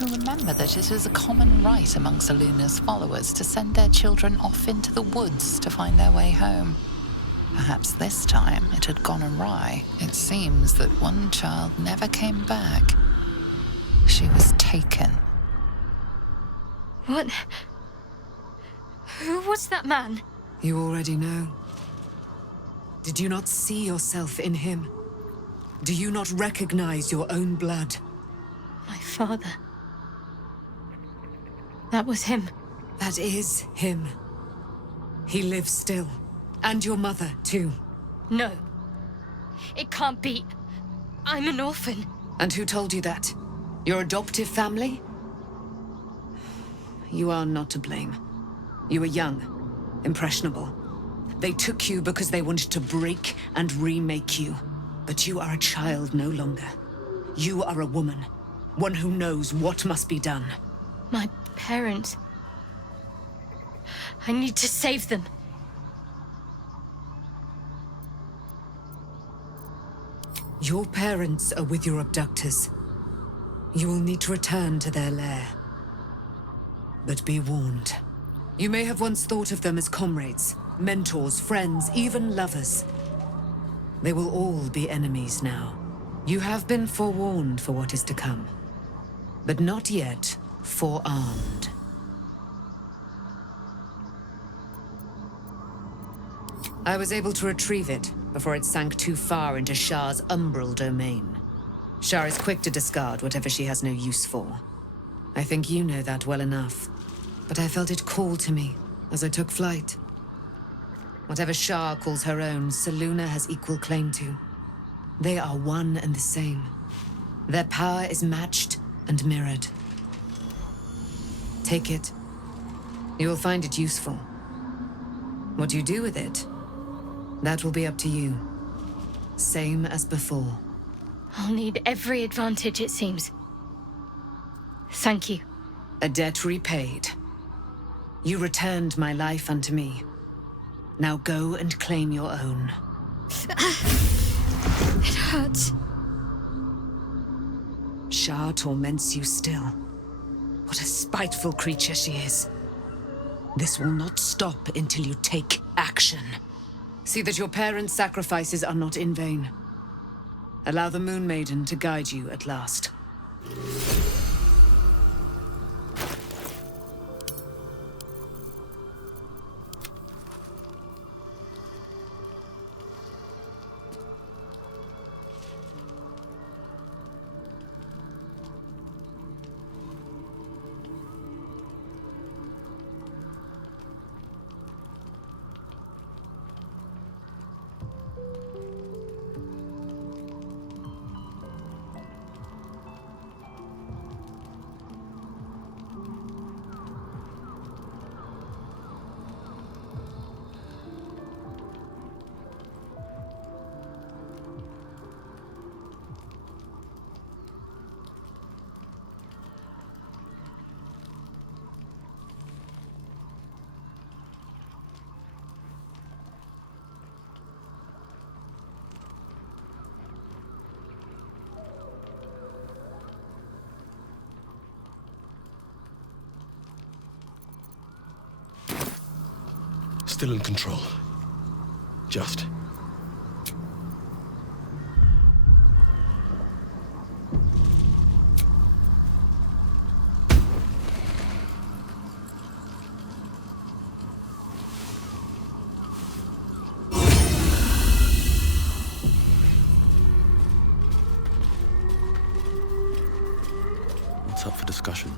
You'll remember that it is a common rite among Seluna's followers to send their children off into the woods to find their way home. Perhaps this time it had gone awry. It seems that one child never came back. She was taken. What? Who was that man? You already know. Did you not see yourself in him? Do you not recognize your own blood? My father. That was him. That is him. He lives still. And your mother, too. No. It can't be. I'm an orphan. And who told you that? Your adoptive family? You are not to blame. You were young, impressionable. They took you because they wanted to break and remake you. But you are a child no longer. You are a woman. One who knows what must be done. My parents. I need to save them. Your parents are with your abductors. You will need to return to their lair. But be warned. You may have once thought of them as comrades, mentors, friends, even lovers. They will all be enemies now. You have been forewarned for what is to come, but not yet forearmed. I was able to retrieve it before it sank too far into Shah's umbral domain. Shah is quick to discard whatever she has no use for. I think you know that well enough, but I felt it call to me as I took flight. Whatever Shah calls her own, Selûne has equal claim to. They are one and the same. Their power is matched and mirrored. Take it. You will find it useful. What you do with it, that will be up to you. Same as before. I'll need every advantage, it seems. Thank you. A debt repaid. You returned my life unto me. Now go and claim your own. It hurts. Shah torments you still. What a spiteful creature she is. This will not stop until you take action. See that your parents' sacrifices are not in vain. Allow the Moon Maiden to guide you at last. Still in control. Just. What's up for discussion?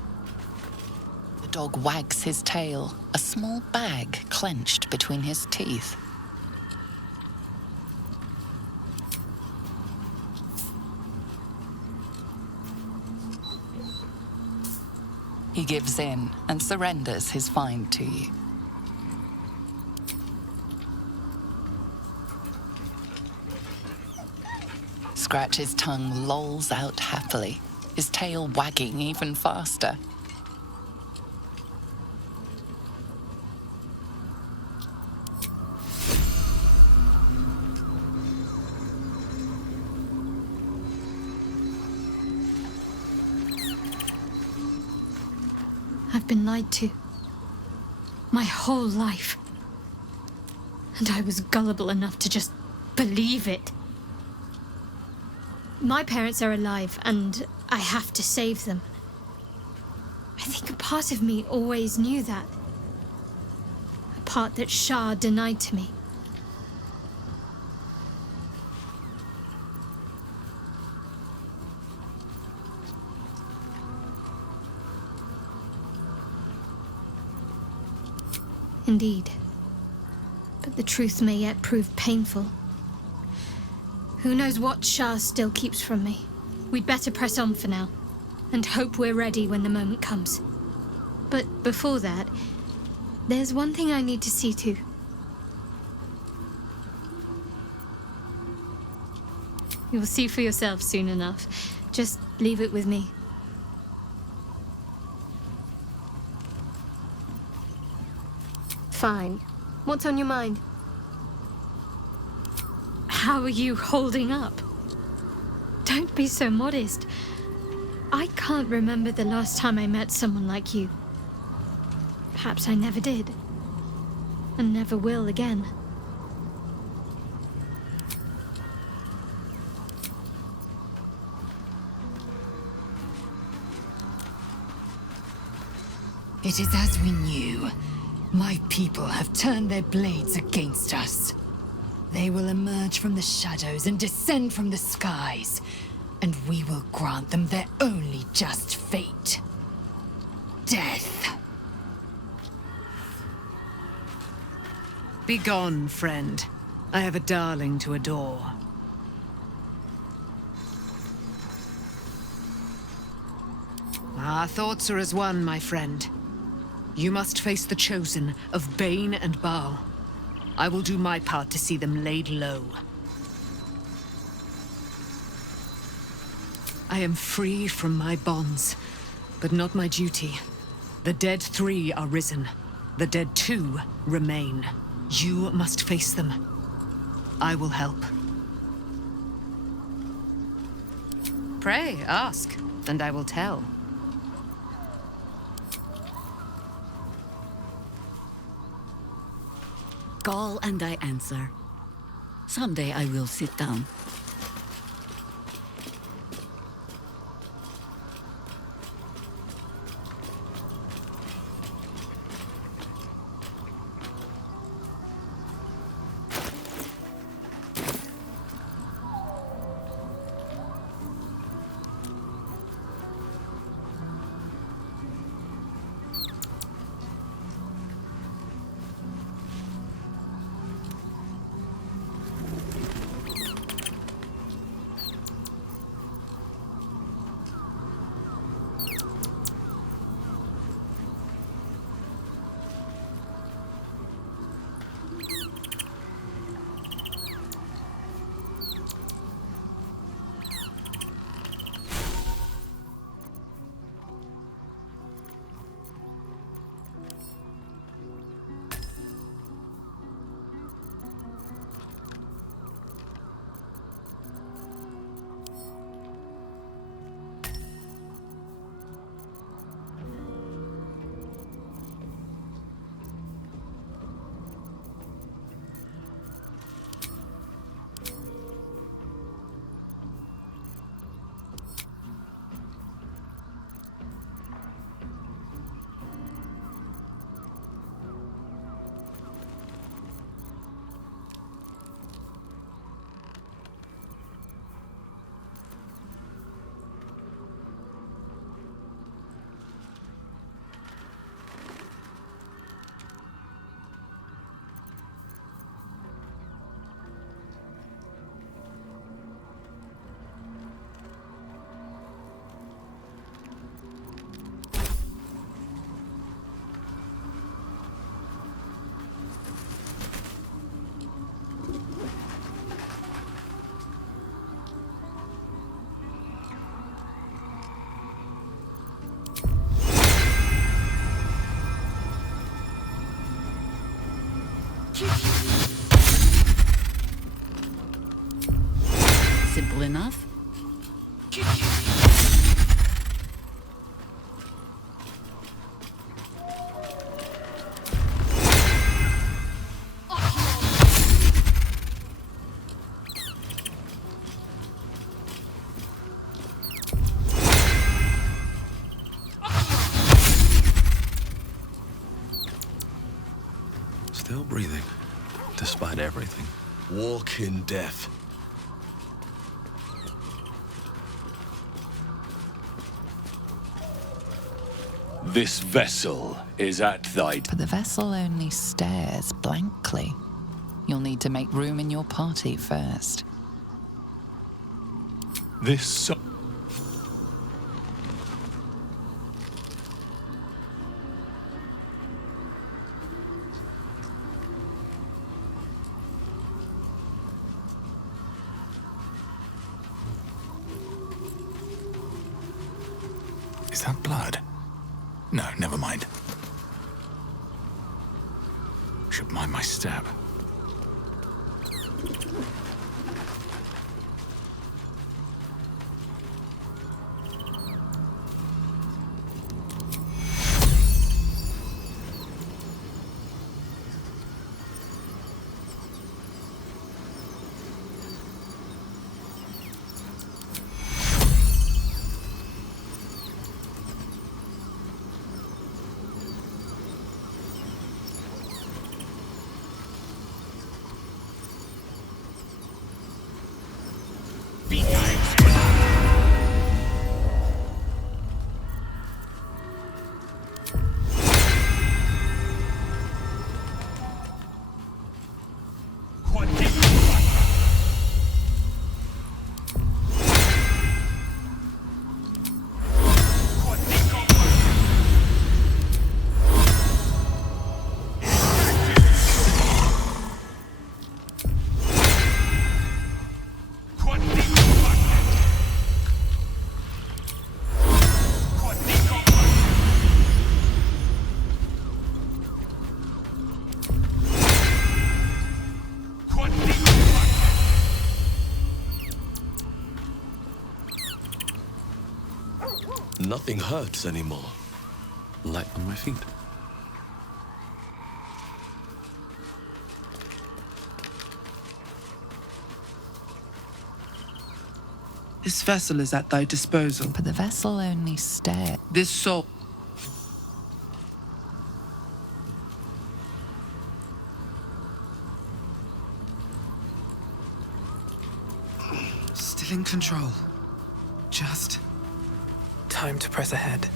The dog wags his tail, a small bag clenched between his teeth. He gives in and surrenders his find to you. Scratch's tongue lolls out happily, his tail wagging even faster. I've been lied to. My whole life. And I was gullible enough to just believe it. My parents are alive, and I have to save them. I think a part of me always knew that. A part that Shah denied to me. Indeed. But the truth may yet prove painful. Who knows what Shah still keeps from me? We'd better press on for now, and hope we're ready when the moment comes. But before that, there's one thing I need to see to. You'll see for yourself soon enough. Just leave it with me. Fine. What's on your mind? How are you holding up? Don't be so modest. I can't remember the last time I met someone like you. Perhaps I never did. And never will again. It is as we knew. My people have turned their blades against us. They will emerge from the shadows and descend from the skies, and we will grant them their only just fate. Death. Begone, friend. I have a darling to adore. Our thoughts are as one, my friend. You must face the chosen of Bane and Baal. I will do my part to see them laid low. I am free from my bonds, but not my duty. The dead 3 are risen. The dead 2 remain. You must face them. I will help. Pray, ask, and I will tell. Call and I answer. Someday I will sit down. Simple enough. Still breathing, despite everything. Walk in death. This vessel is at thy... But the vessel only stares blankly. You'll need to make room in your party first. This... Is that blood? No, never mind. Should mind my step. Nothing hurts anymore. Light on my feet. This vessel is at thy disposal. But the vessel only stared. This soul. Still in control. Just time to press ahead.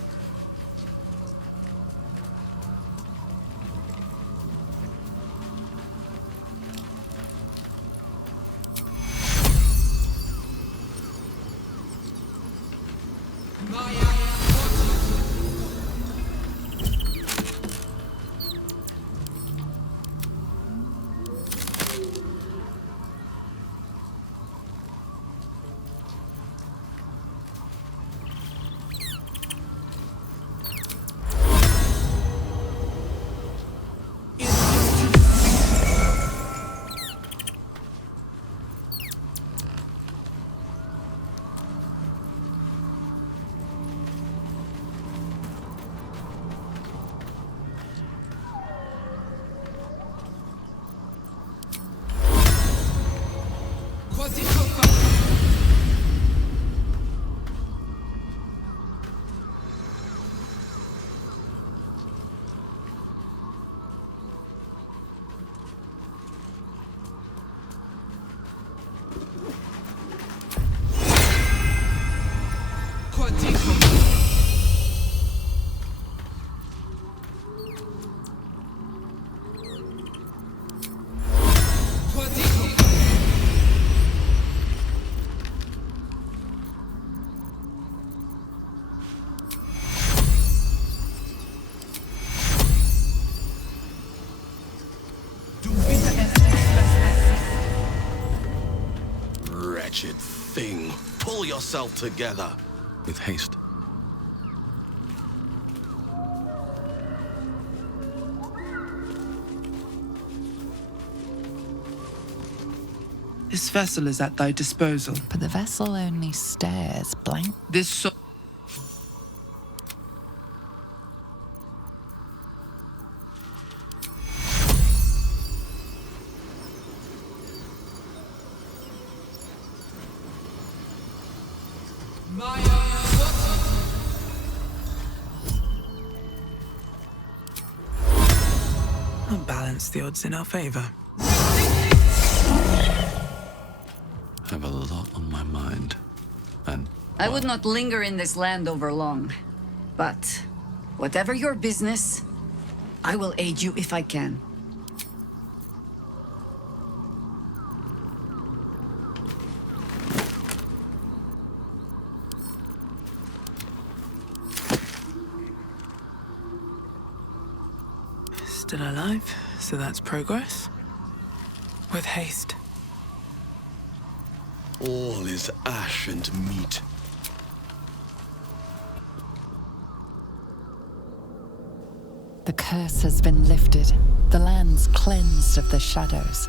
Wretched thing. Pull yourself together. With haste. This vessel is at thy disposal. But the vessel only stares blank. This soul. I'll balance the odds in our favor. I have a lot on my mind. And I would not linger in this land over long. But whatever your business, I will aid you if I can. Still alive, so that's progress. With haste. all is ash and meat. The curse has been lifted. The land's cleansed of the shadows.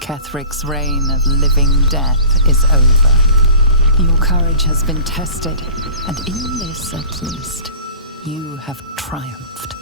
Kethric's reign of living death is over. Your courage has been tested, and in this at least, you have triumphed.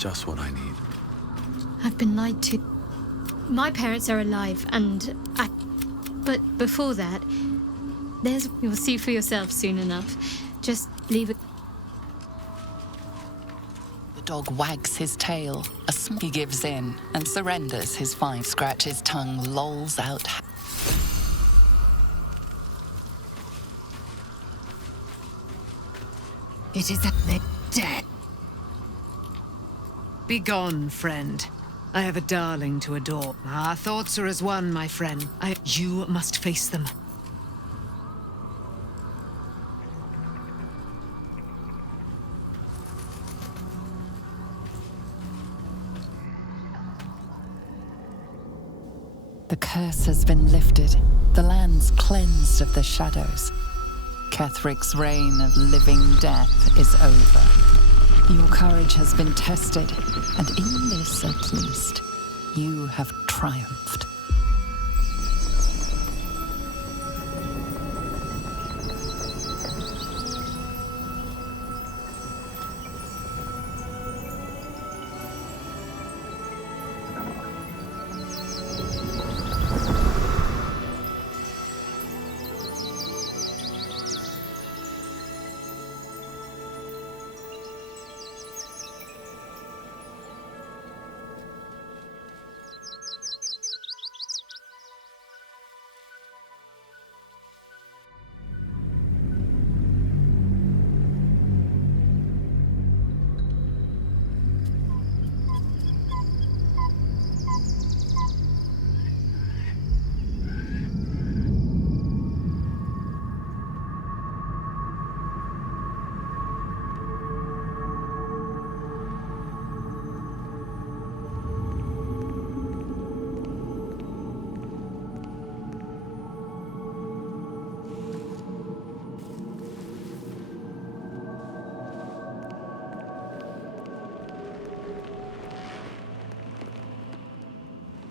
Just what I need. I've been lied to. My parents are alive, and But before that, you'll see for yourself soon enough. Just leave it. The dog wags his tail. He gives in and surrenders his fine. Scratch's tongue lolls out. It is that they're dead. Begone, friend. I have a darling to adore. Our thoughts are as one, my friend. You must face them. The curse has been lifted. The land's cleansed of the shadows. Kethric's reign of living death is over. Your courage has been tested, and in this at least, you have triumphed.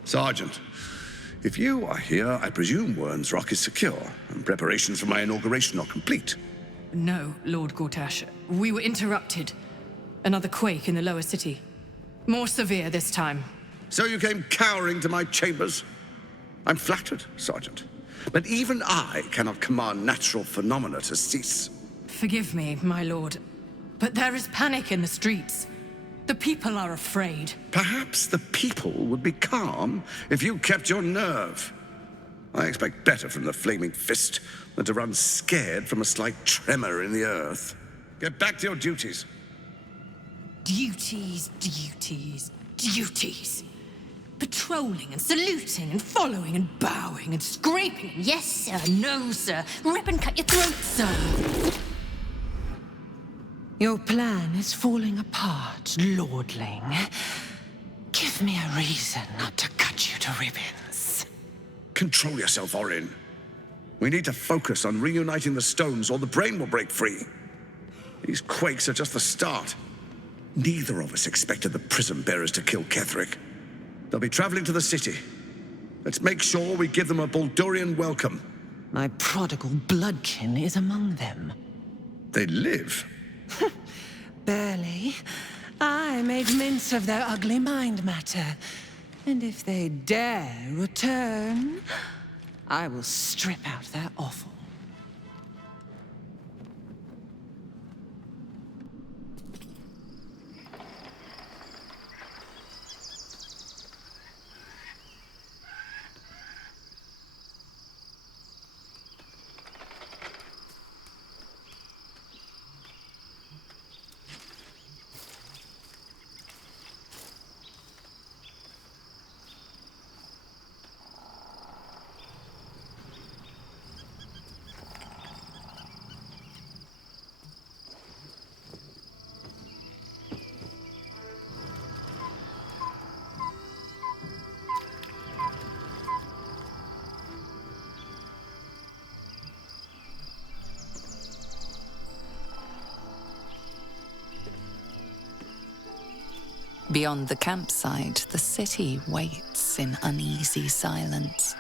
Sergeant, if you are here, I presume Wern's Rock is secure, and preparations for my inauguration are complete. No, Lord Gortash. We were interrupted. Another quake in the lower city. More severe this time. So you came cowering to my chambers? I'm flattered, Sergeant. But even I cannot command natural phenomena to cease. Forgive me, my lord, but there is panic in the streets. The people are afraid. Perhaps the people would be calm if you kept your nerve. I expect better from the Flaming Fist than to run scared from a slight tremor in the earth. Get back to your duties. Duties, duties, duties. Patrolling and saluting and following and bowing and scraping. Yes, sir. No, sir. Rip and cut your throat, sir. Your plan is falling apart, lordling. Give me a reason not to cut you to ribbons. Control yourself, Orin. We need to focus on reuniting the stones or the brain will break free. These quakes are just the start. Neither of us expected the prison bearers to kill Ketheric. They'll be traveling to the city. Let's make sure we give them a Baldurian welcome. My prodigal bloodkin is among them. They live. Barely. I made mince of their ugly mind matter. And if they dare return, I will strip out their offal. Beyond the campsite, the city waits in uneasy silence,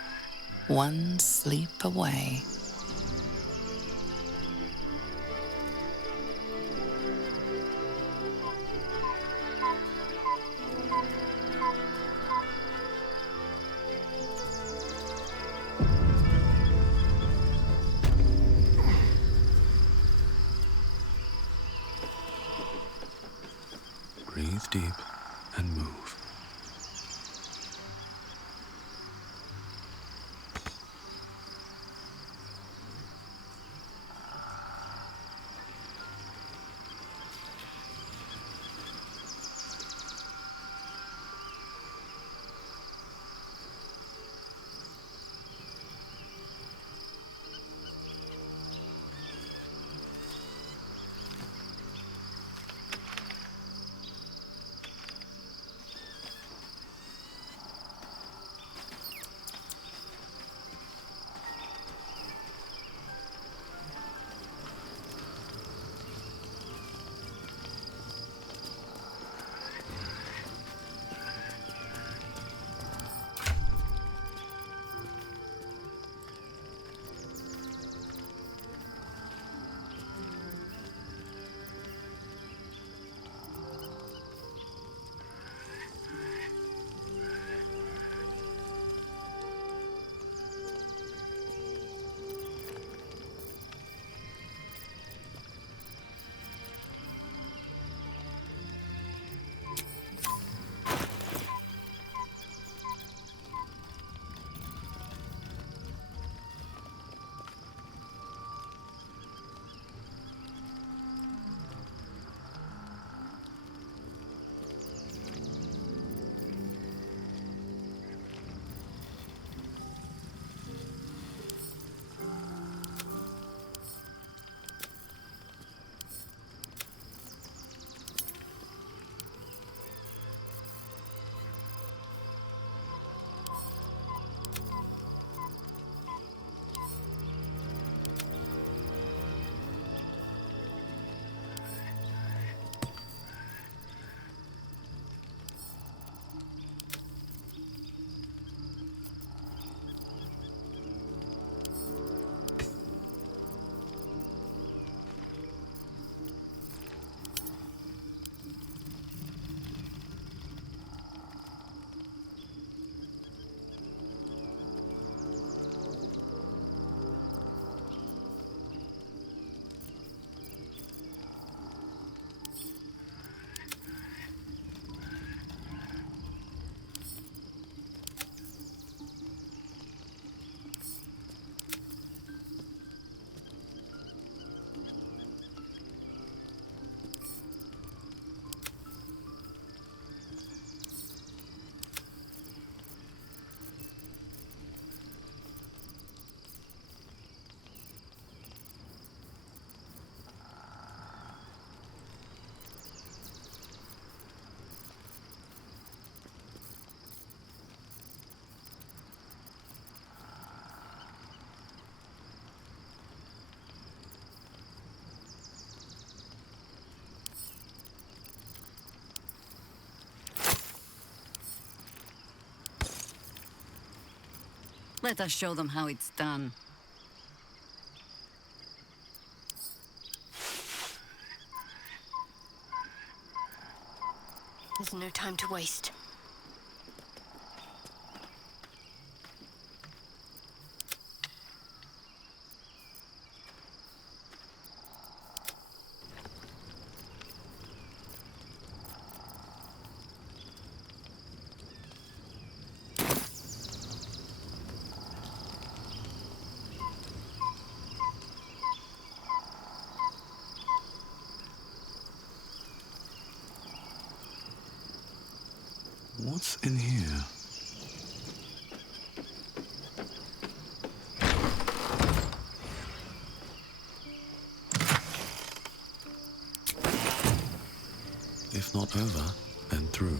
one sleep away. Breathe deep and move. Let us show them how it's done. There's no time to waste. What's in here? If not over, then through.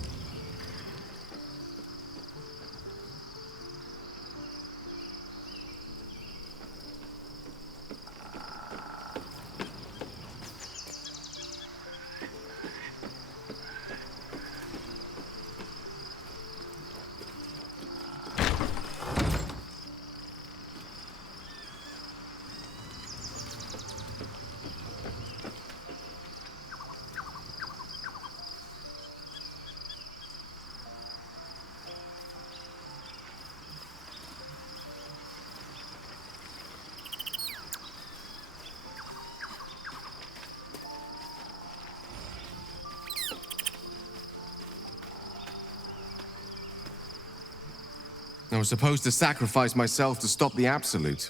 I was supposed to sacrifice myself to stop the Absolute.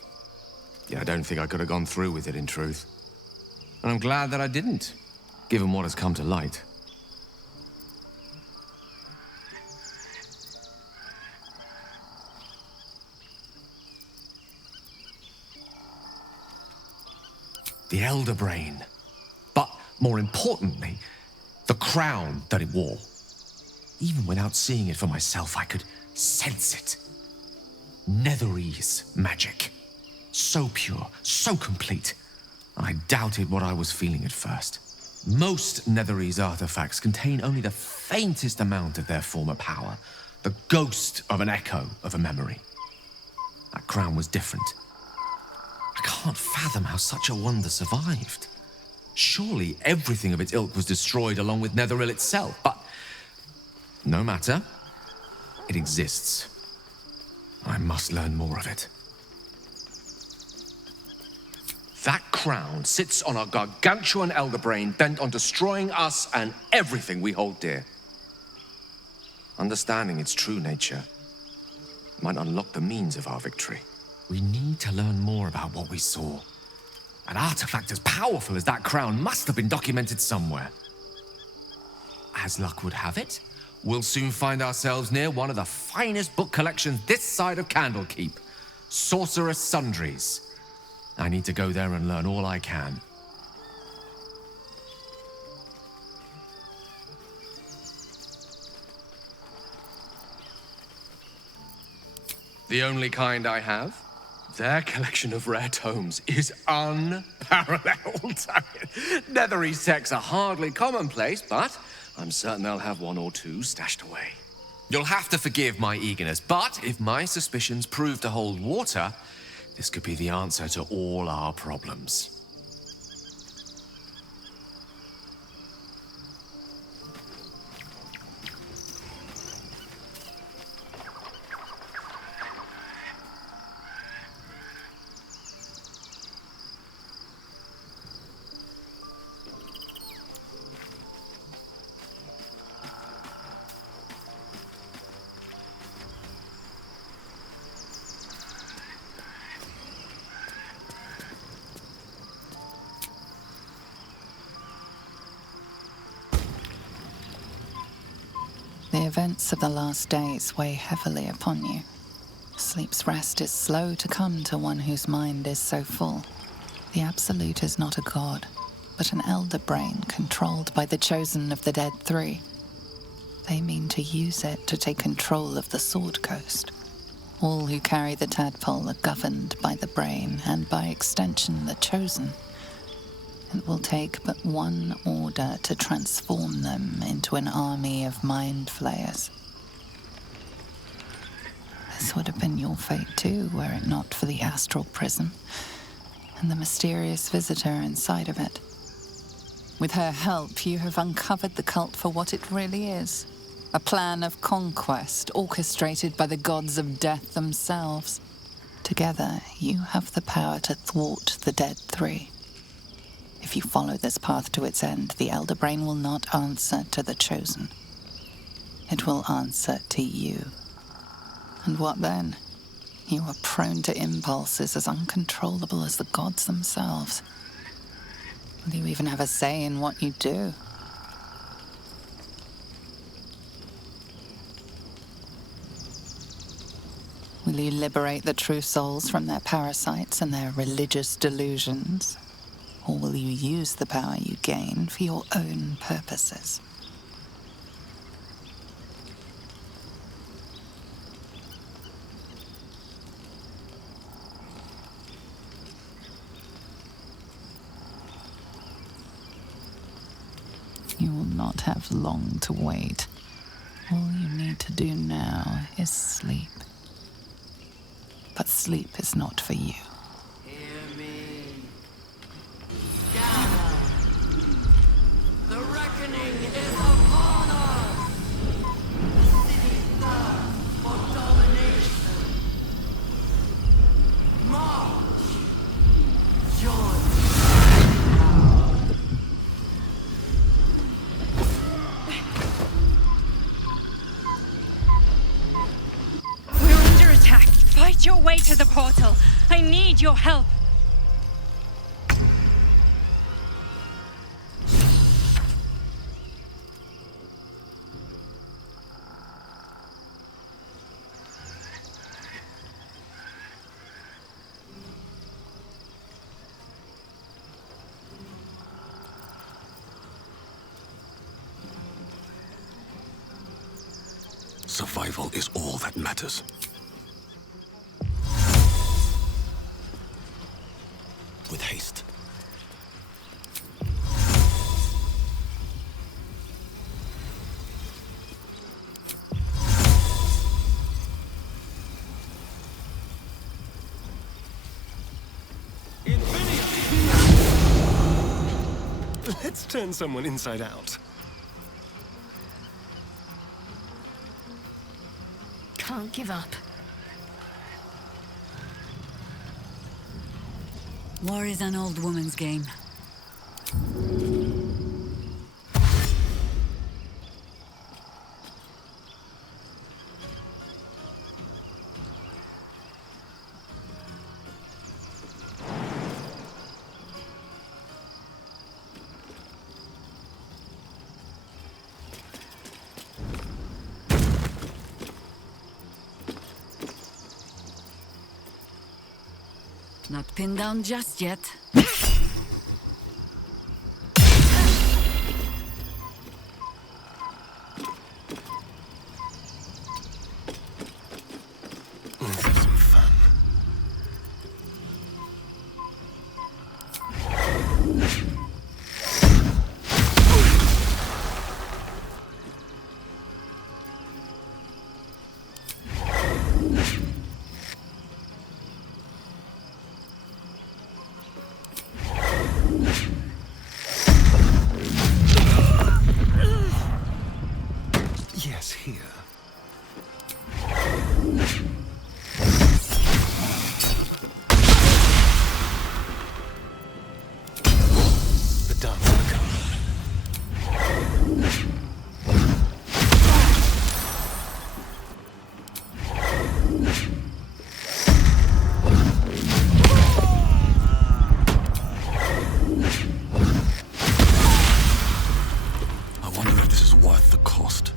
Yeah, I don't think I could have gone through with it, in truth. And I'm glad that I didn't, given what has come to light. The Elder Brain. But more importantly, the crown that it wore. Even without seeing it for myself, I could sense it. Netherese magic. So pure, so complete. I doubted what I was feeling at first. Most Netherese artifacts contain only the faintest amount of their former power. The ghost of an echo of a memory. That crown was different. I can't fathom how such a wonder survived. Surely everything of its ilk was destroyed along with Netheril itself, but no matter. It exists. I must learn more of it. That crown sits on a gargantuan elder brain bent on destroying us and everything we hold dear. Understanding its true nature might unlock the means of our victory. We need to learn more about what we saw. An artifact as powerful as that crown must have been documented somewhere. As luck would have it, we'll soon find ourselves near one of the finest book collections this side of Candlekeep. Sorceress Sundries. I need to go there and learn all I can. The only kind I have? Their collection of rare tomes is unparalleled. Netherese texts are hardly commonplace, but I'm certain they'll have one or two stashed away. You'll have to forgive my eagerness, but if my suspicions prove to hold water, this could be the answer to all our problems. The events of the last days weigh heavily upon you. Sleep's rest is slow to come to one whose mind is so full. The Absolute is not a god, but an elder brain controlled by the chosen of the Dead Three. They mean to use it to take control of the Sword Coast. All who carry the tadpole are governed by the brain, and by extension the chosen. It will take but one order to transform them into an army of mind flayers. This would have been your fate too, were it not for the astral prism and the mysterious visitor inside of it. With her help, you have uncovered the cult for what it really is. A plan of conquest orchestrated by the gods of death themselves. Together, you have the power to thwart the Dead Three. If you follow this path to its end, the Elder Brain will not answer to the Chosen. It will answer to you. And what then? You are prone to impulses as uncontrollable as the gods themselves. Will you even have a say in what you do? Will you liberate the true souls from their parasites and their religious delusions? Or will you use the power you gain for your own purposes? You will not have long to wait. All you need to do now is sleep. But sleep is not for you. The reckoning is upon us! The city thirsts for domination. March! Join! We're under your way to the portal. I need your help. Survival is all that matters. With haste. Let's turn someone inside out. Can't give up. War is an old woman's game. Not pinned down just yet. Let's have some fun. Yes, here. The dance will come. I wonder if this is worth the cost.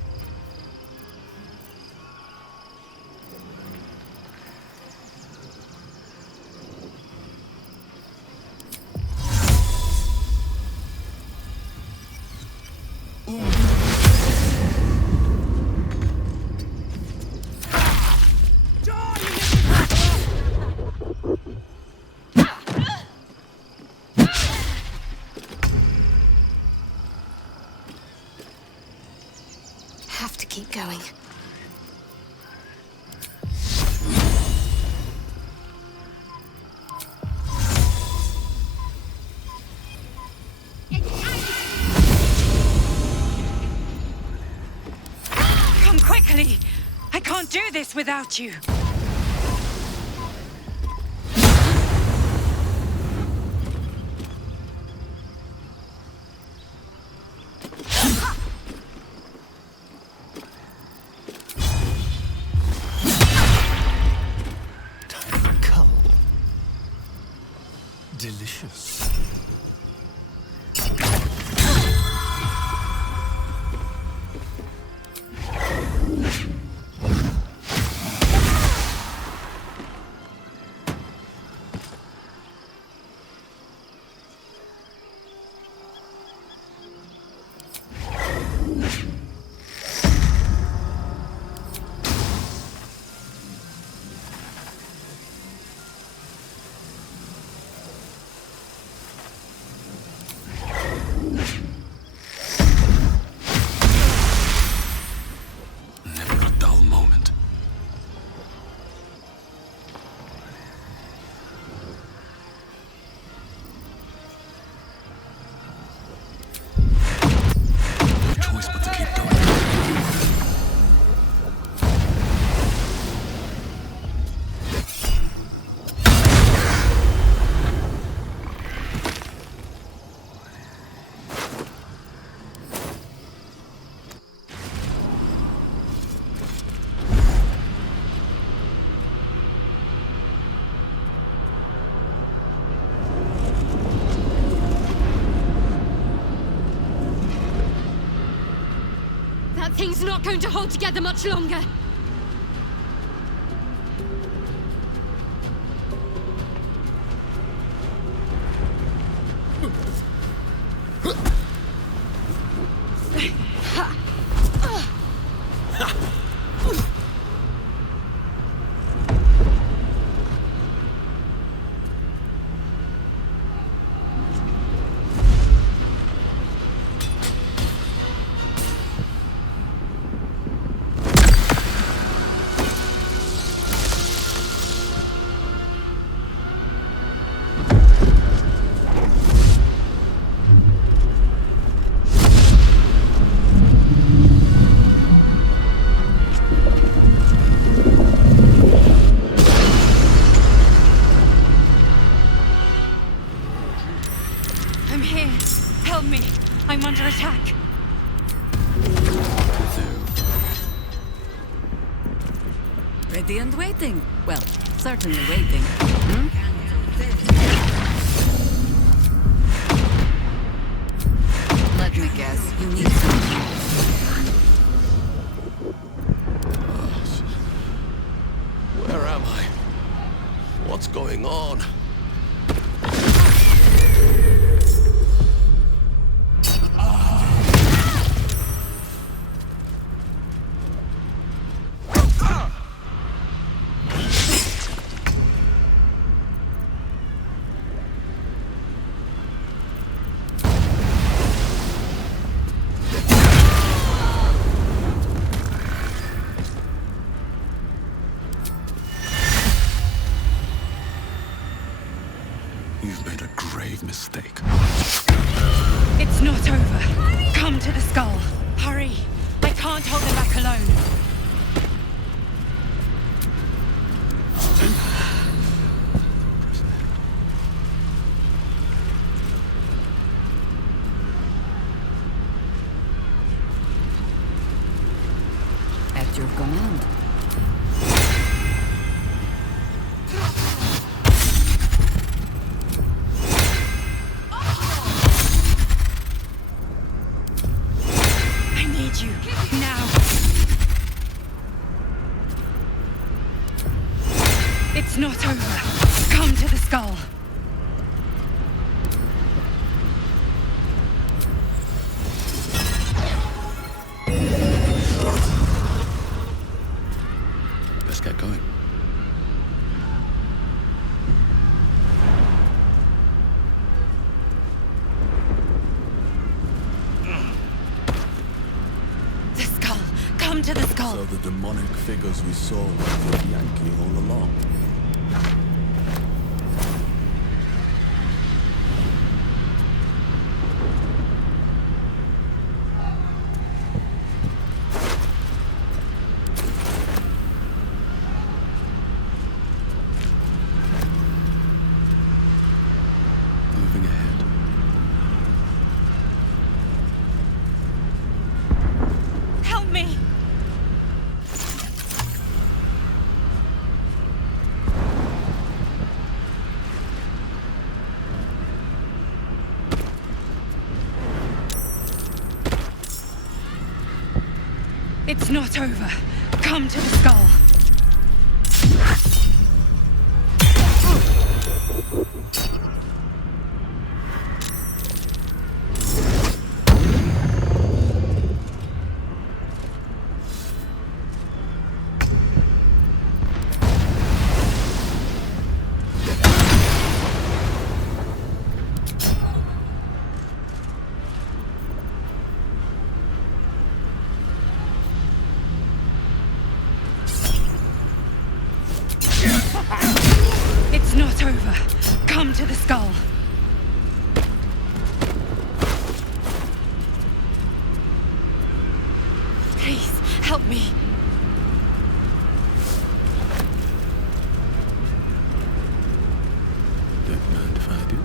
Have to keep going. Come quickly! I can't do this without you. Cull. Delicious. That thing's not going to hold together much longer. I'm here. Help me. I'm under attack. Ready and waiting. Well, certainly waiting. Hmm? Let me guess, you need something. Where am I? What's going on? You've made a grave mistake. It's not over. Come to the skull. Hurry. I can't hold them back alone. At your command. I need you. Now. It's not over. Come to the skull. Let's get going. The skull. Come to the skull. So the demonic figures we saw were with Yankee all along. Moving ahead. Help me. It's not over. Come to the skull. It's not over. Come to the skull. Please, help me. Don't mind if I do.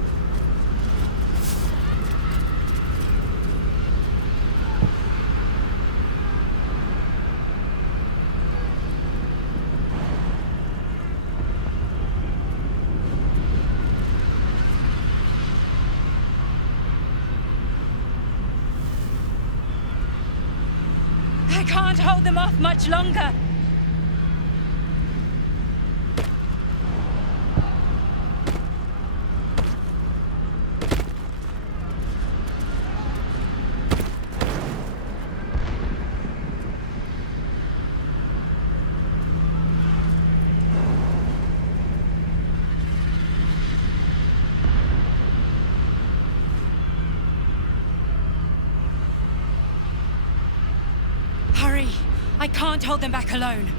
I can't hold them off much longer. Hurry! I can't hold them back alone.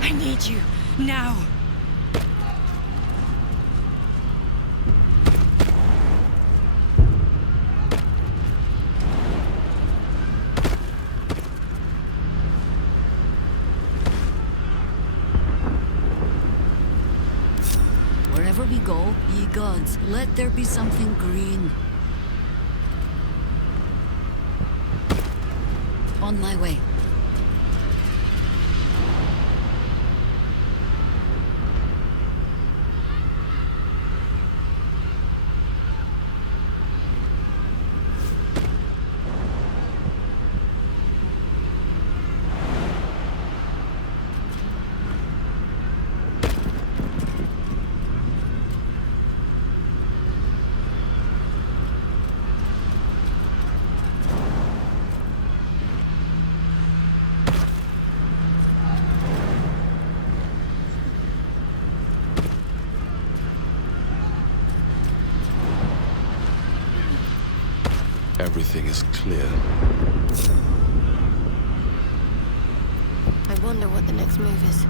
I need you, now. Wherever we go, ye gods, let there be something green. On my way. Everything is clear. I wonder what the next move is.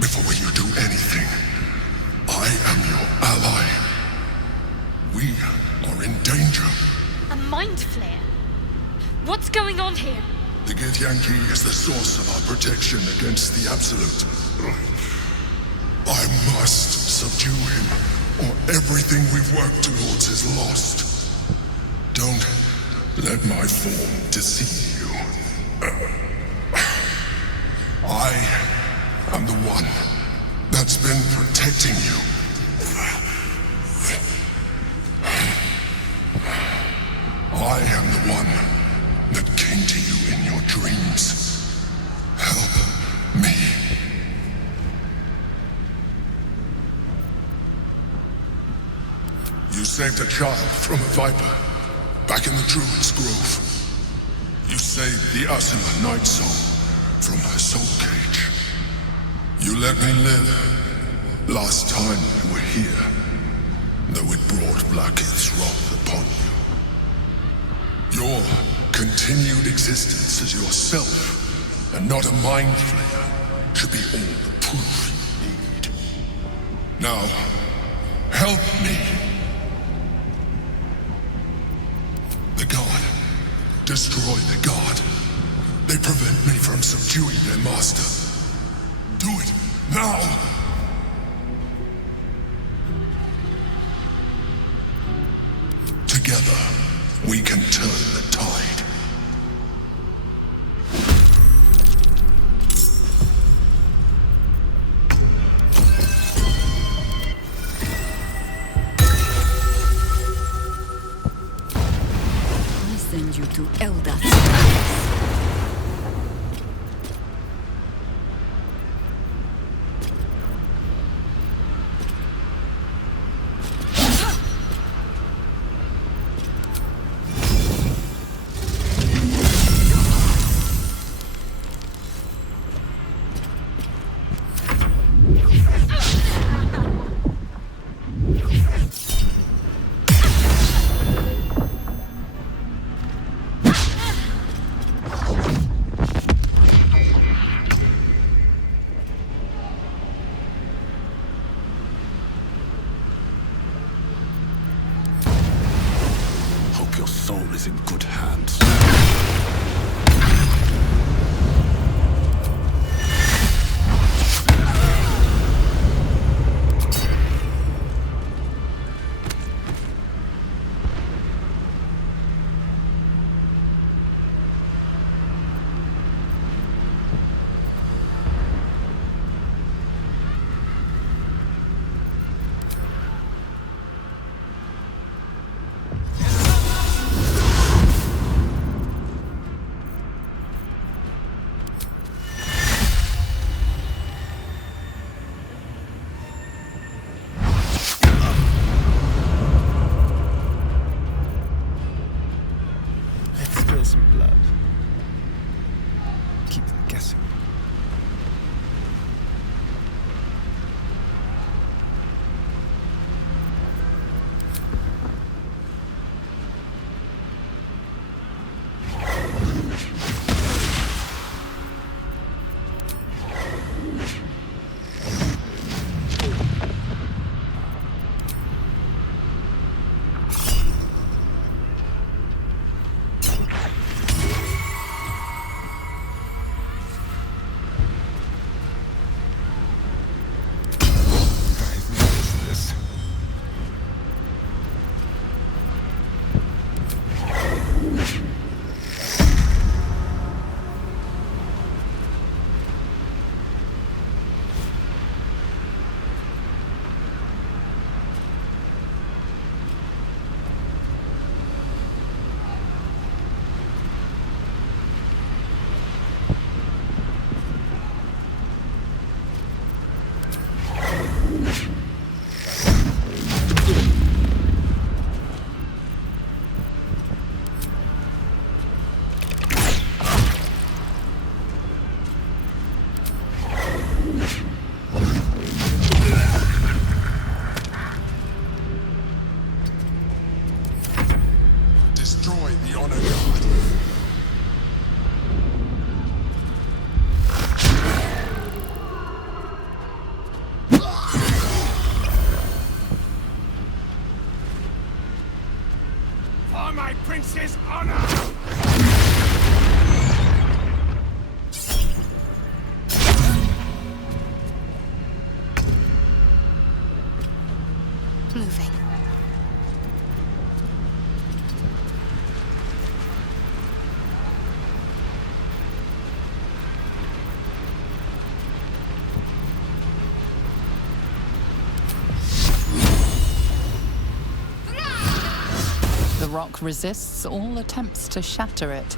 Before you do anything, I am your ally. We are in danger. A mind flare? What's going on here? The Githyanki is the source of our protection against the Absolute. I must subdue him, or everything we've worked towards is lost. Don't let my form deceive you. I am the one that's been protecting you. I am the one that came to you in your dreams. Help me. You saved a child from a viper back in the Druid's Grove. You saved the Ursula Night Soul from her soul cage. You let me live last time we were here, though it brought Blackith's wrath upon you. Your continued existence as yourself, and not a mind flayer, should be all the proof you need. Now, help me. The God. Destroy the God. They prevent me from subduing their master. Do it, now! Together, we can turn the tide. to Elda's palace. Hope your soul is in good hands. Let's spill some blood. Keep them guessing. Destroy the honor guard. For my prince's honor! Moving. The rock resists all attempts to shatter it.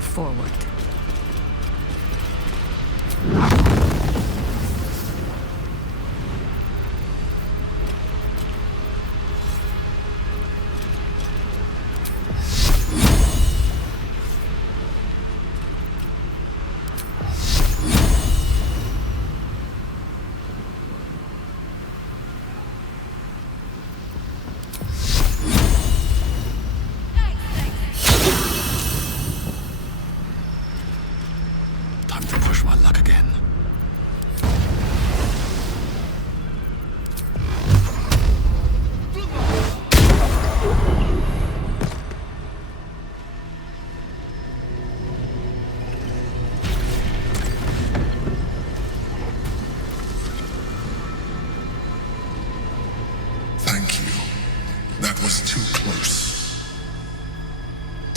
Forward. Time to push my luck again. Thank you. That was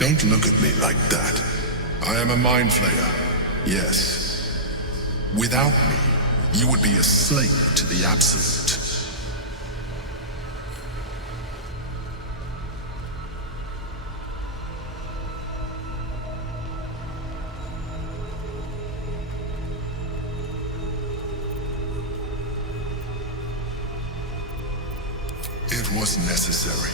Don't look at me like that. I am a mind flayer, yes. Without me, you would be a slave to the Absolute. It was necessary.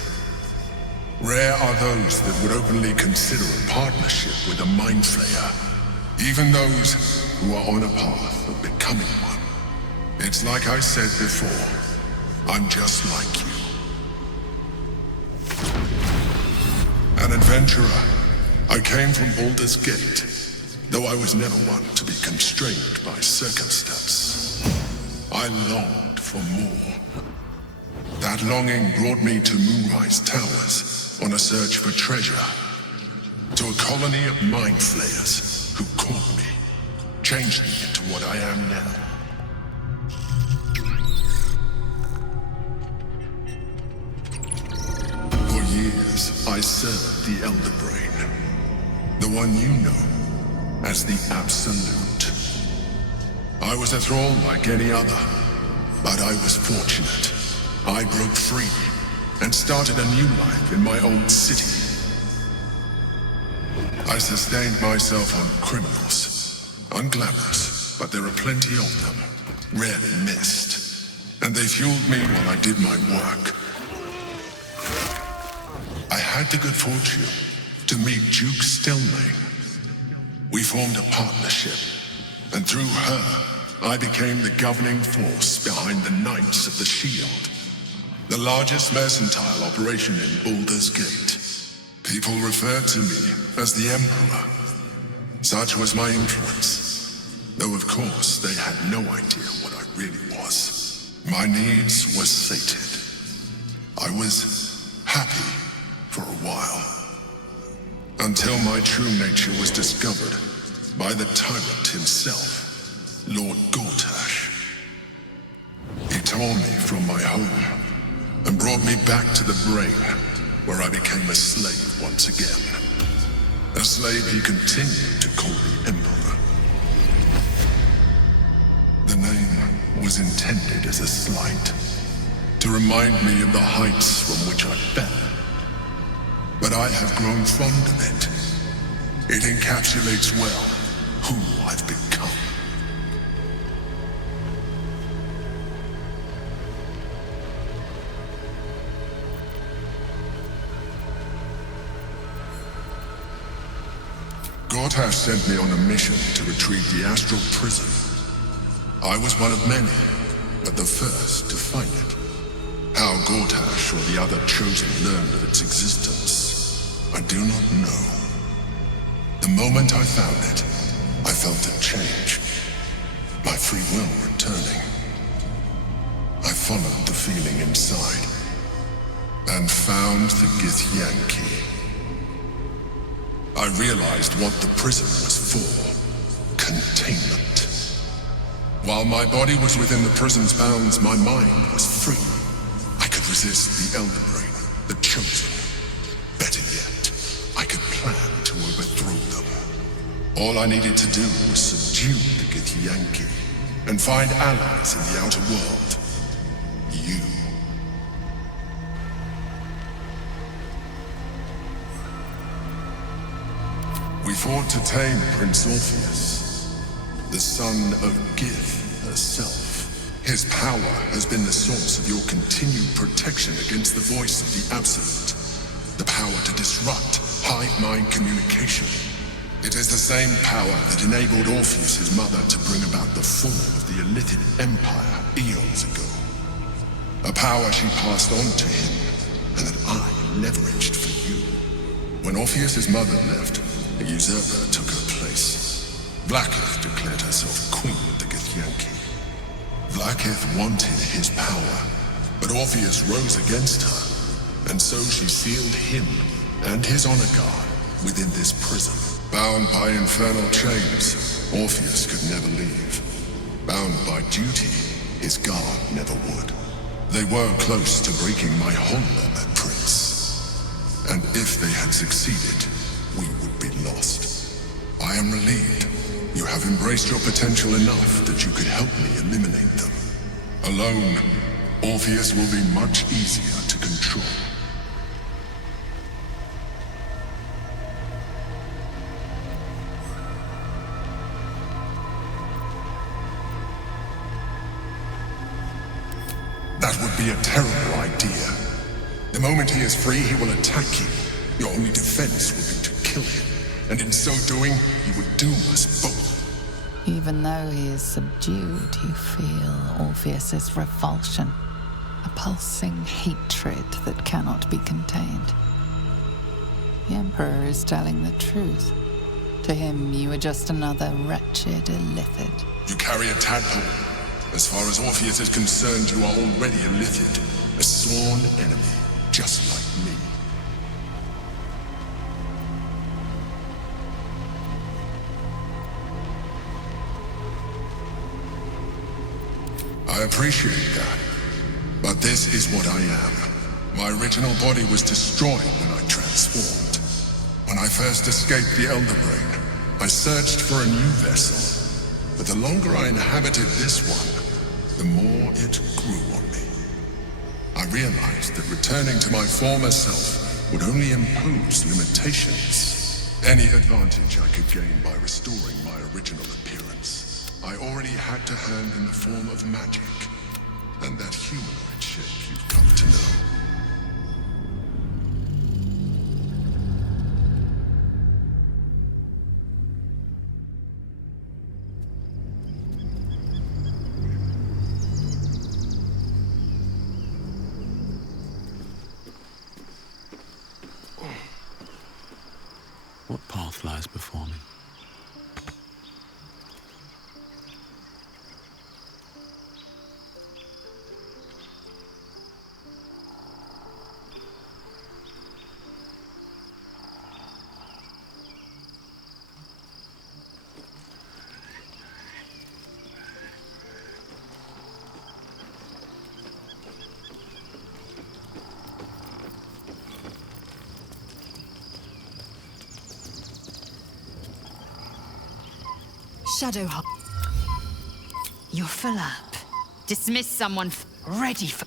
Rare are those that would openly consider a partnership with a Mind Flayer. Even those who are on a path of becoming one. It's like I said before, I'm just like you. An adventurer, I came from Baldur's Gate, though I was never one to be constrained by circumstance. I longed for more. That longing brought me to Moonrise Towers on a search for treasure. To a colony of mind flayers who caught me, changed me into what I am now. For years, I served the Elder Brain, the one you know as the Absolute. I was a thrall like any other, but I was fortunate. I broke free and started a new life in my old city. I sustained myself on criminals. Unglamorous, but there are plenty of them, rarely missed. And they fueled me while I did my work. I had the good fortune to meet Duke Stelmane. We formed a partnership, and through her, I became the governing force behind the Knights of the Shield. The largest mercantile operation in Baldur's Gate. People referred to me as the Emperor. Such was my influence. Though of course they had no idea what I really was. My needs were sated. I was happy for a while. Until my true nature was discovered by the tyrant himself, Lord Gortash. He tore me from my home and brought me back to the Brain, where I became a slave once again. A slave he continued to call the Emperor. The name was intended as a slight, to remind me of the heights from which I fell. But I have grown fond of it. It encapsulates well who I've become. Gortash sent me on a mission to retrieve the Astral Prison. I was one of many, but the first to find it. How Gortash or the other Chosen learned of its existence, I do not know. The moment I found it, I felt a change. My free will returning. I followed the feeling inside, and found the Githyanki. I realized what the prison was for. Containment. While my body was within the prison's bounds, my mind was free. I could resist the Elder Brain, the Chosen. Better yet, I could plan to overthrow them. All I needed to do was subdue the Githyanki and find allies in the outer world. You. We fought to tame Prince Orpheus, the son of Gith herself. His power has been the source of your continued protection against the voice of the Absolute. The power to disrupt hive-mind communication. It is the same power that enabled Orpheus's mother to bring about the fall of the Illithid Empire eons ago. A power she passed on to him, and that I leveraged for you. When Orpheus's mother left, a usurper took her place. Blackith declared herself queen of the Githyanki. Blackith wanted his power, but Orpheus rose against her, and so she sealed him and his honor guard within this prison. Bound by infernal chains, Orpheus could never leave. Bound by duty, his guard never would. They were close to breaking my hold on that prince. And if they had succeeded, lost. I am relieved. You have embraced your potential enough that you could help me eliminate them. Alone, Orpheus will be much easier to control. That would be a terrible idea. The moment he is free, he will attack you. Your only defense would be to kill him, and in so doing, he would doom us both. Even though he is subdued, you feel Orpheus's revulsion, a pulsing hatred that cannot be contained. The Emperor is telling the truth. To him, you are just another wretched illithid. You carry a tadpole. As far as Orpheus is concerned, you are already a Lithid, a sworn enemy, just like me. I appreciate that, but this is what I am. My original body was destroyed when I transformed. When I first escaped the Elder Brain, I searched for a new vessel. But the longer I inhabited this one, the more it grew on me. I realized that returning to my former self would only impose limitations. Any advantage I could gain by restoring my original appearance, I already had to hand in the form of magic, and that humanoid shape you've come to know. What path lies before me? Shadowheart. You're full up. Dismiss someone ready for...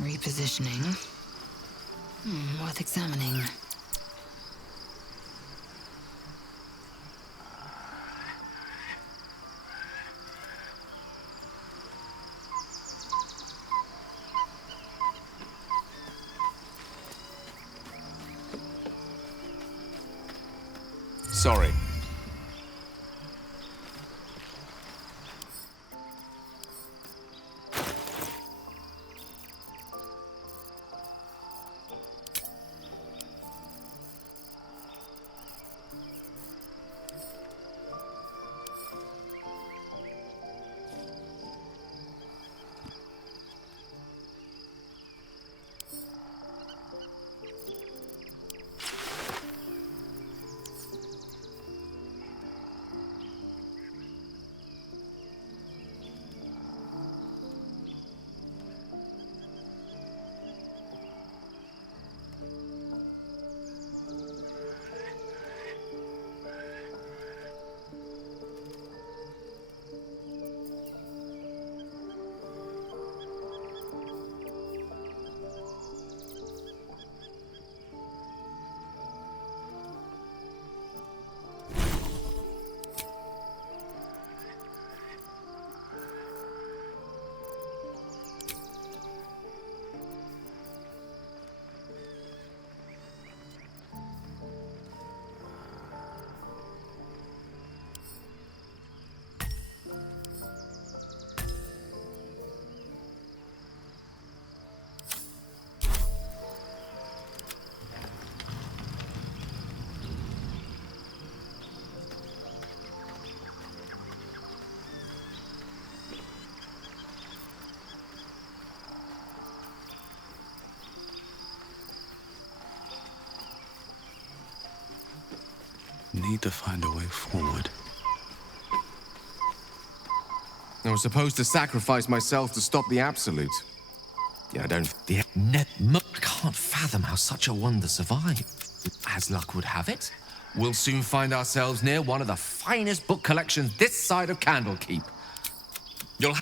Repositioning. Worth examining. Sorry. need to find a way forward. I was supposed to sacrifice myself to stop the Absolute. Yeah, I can't fathom how such a wonder survived. As luck would have it, we'll soon find ourselves near one of the finest book collections this side of Candlekeep. You'll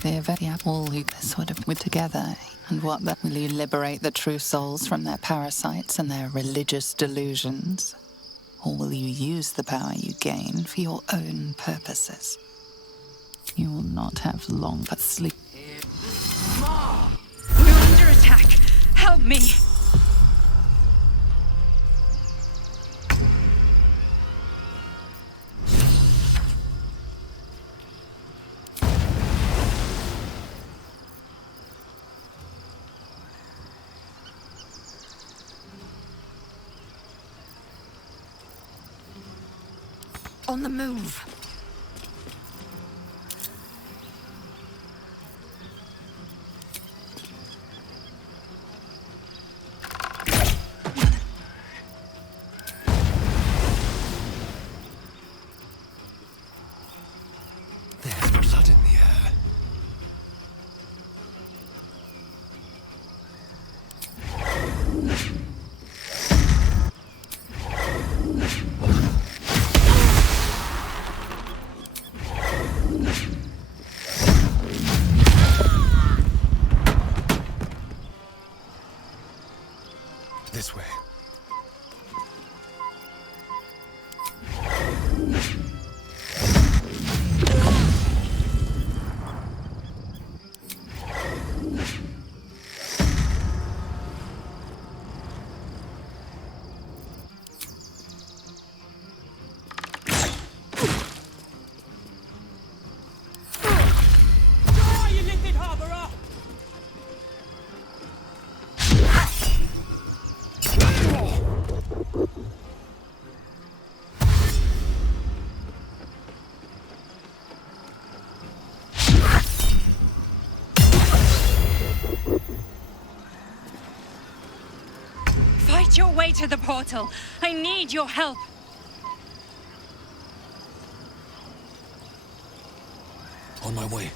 The event all who sort of were together, and what that will you liberate the true souls from their parasites and their religious delusions? Or will you use the power you gain for your own purposes? You will not have long but sleep. We're under attack! Help me! On the move. There's blood in the air. This way. Fight your way to the portal. I need your help. On my way.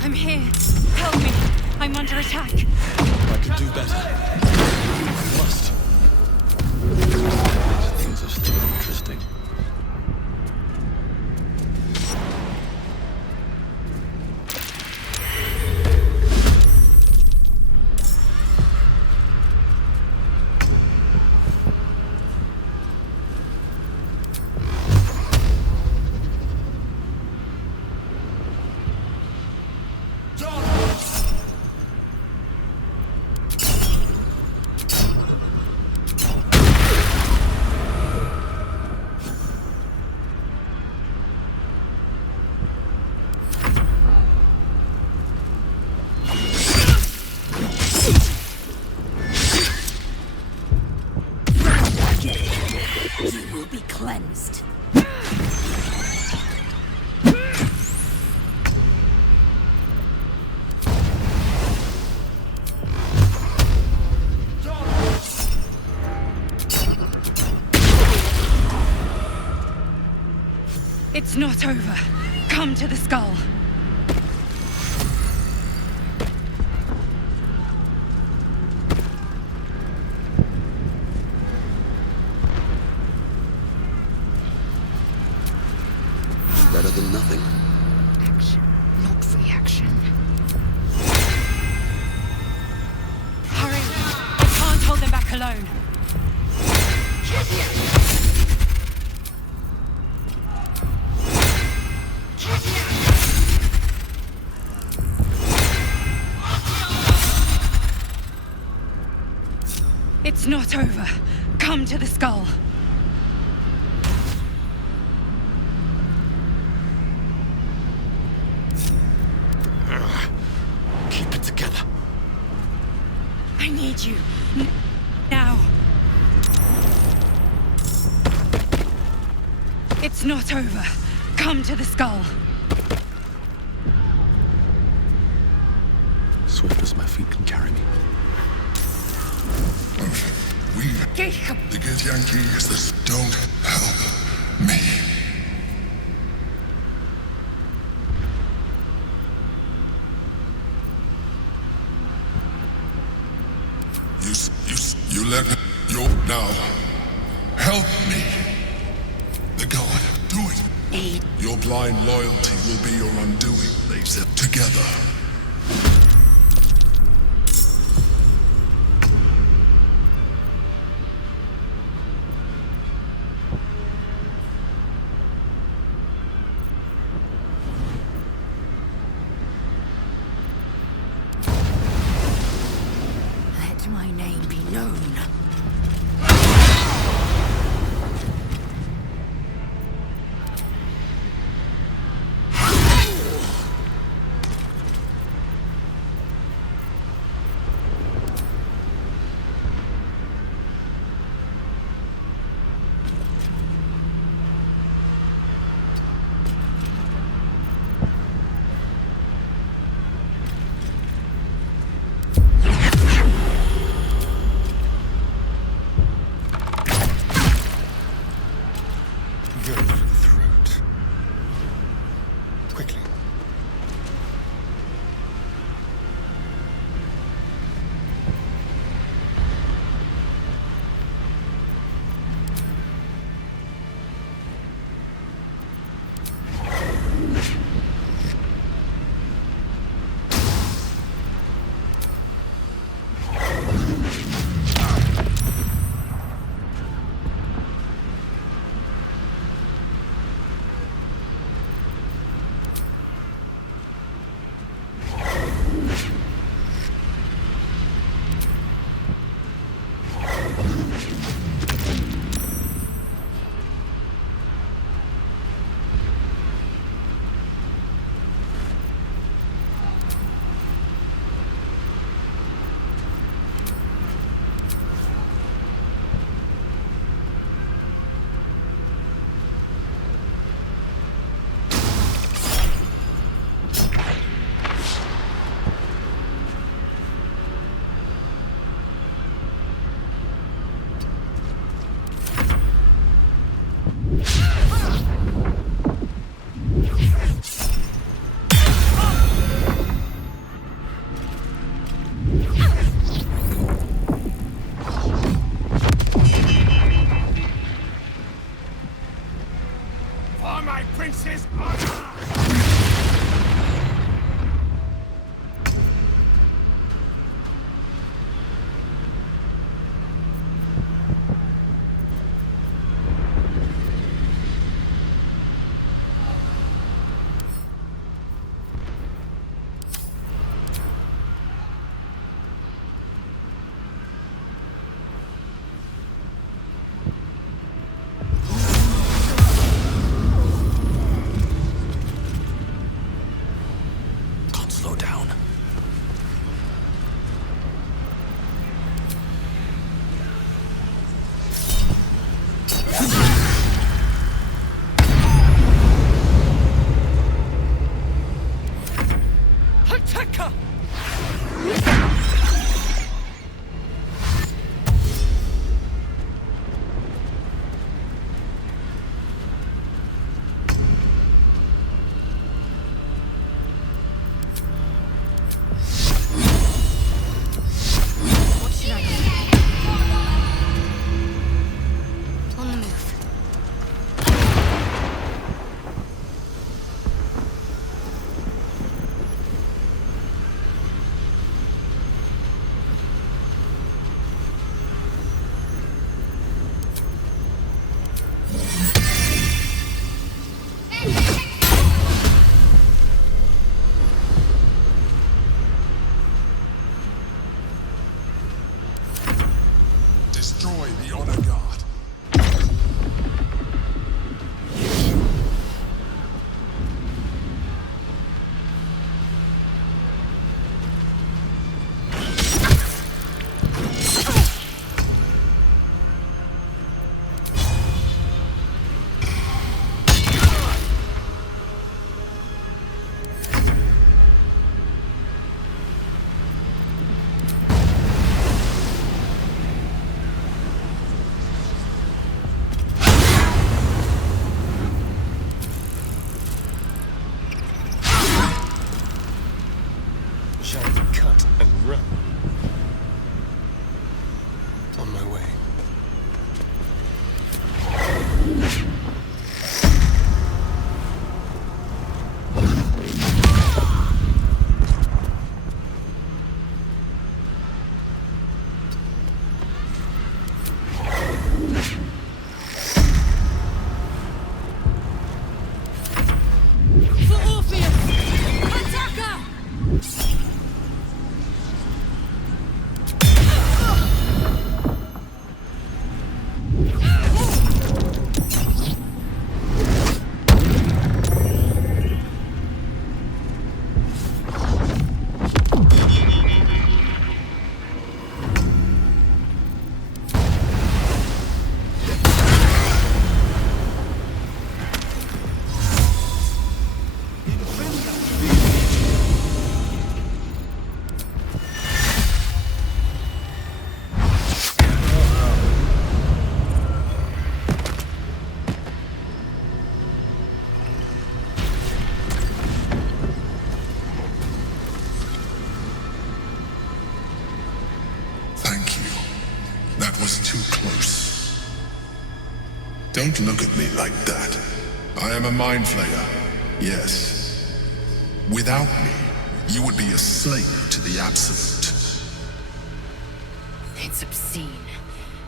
I'm here. Help me. I'm under attack. I can do better. I must. These things are still interesting. You will be cleansed. It's not over. Come to the skull. Better than nothing. Action, not reaction. Hurry! I can't hold them back alone. It's not over. Come to the skull. I need you. Now. It's not over. Come to the skull. Swift as my feet can carry me. The good Yankee is this. Don't help me. You let me. Now. Help me. The god, do it. Your blind loyalty will be your undoing. They said together. Let my name be known. cut and run. On my way. Don't look at me like that. I am a mind flayer, yes. Without me, you would be a slave to the Absolute. It's obscene.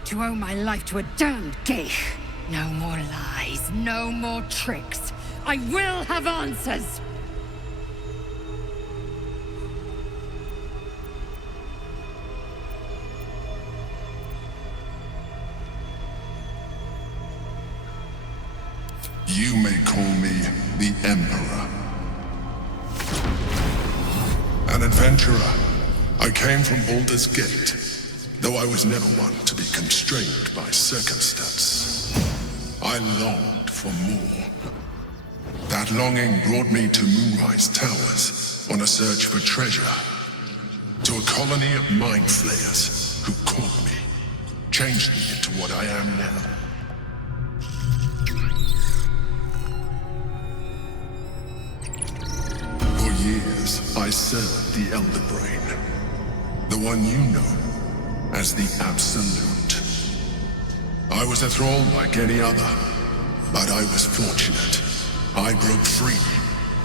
To owe my life to a damned geich. No more lies, no more tricks. I will have answers! You may call me the Emperor. An adventurer. I came from Baldur's Gate, though I was never one to be constrained by circumstance. I longed for more. That longing brought me to Moonrise Towers on a search for treasure. To a colony of mind flayers who caught me, changed me into what I am now. Years, I served the Elder Brain, the one you know as the Absolute. I was a thrall like any other, but I was fortunate. I broke free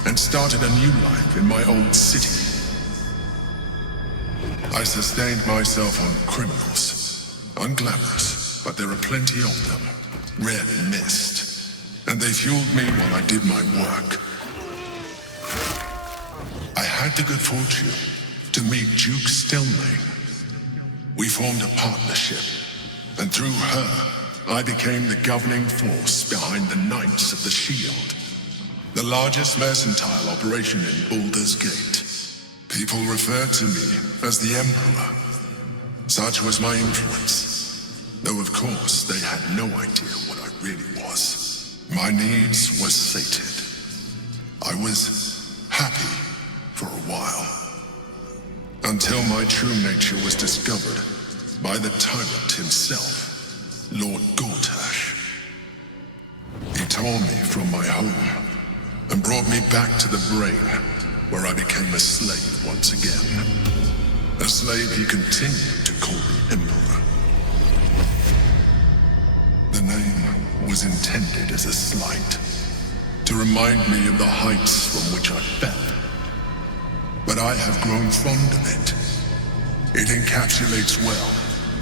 and started a new life in my old city. I sustained myself on criminals, unglamorous, but there are plenty of them, rarely missed, and they fueled me while I did my work. I had the good fortune to meet Duke Stelmane. We formed a partnership, and through her, I became the governing force behind the Knights of the Shield, the largest mercantile operation in Baldur's Gate. People referred to me as the Emperor. Such was my influence, though of course they had no idea what I really was. My needs were sated. I was happy for a while, until my true nature was discovered by the tyrant himself, Lord Gortash. He tore me from my home and brought me back to the Brain, where I became a slave once again. A slave he continued to call the Emperor. The name was intended as a slight, to remind me of the heights from which I fell. But I have grown fond of it. It encapsulates well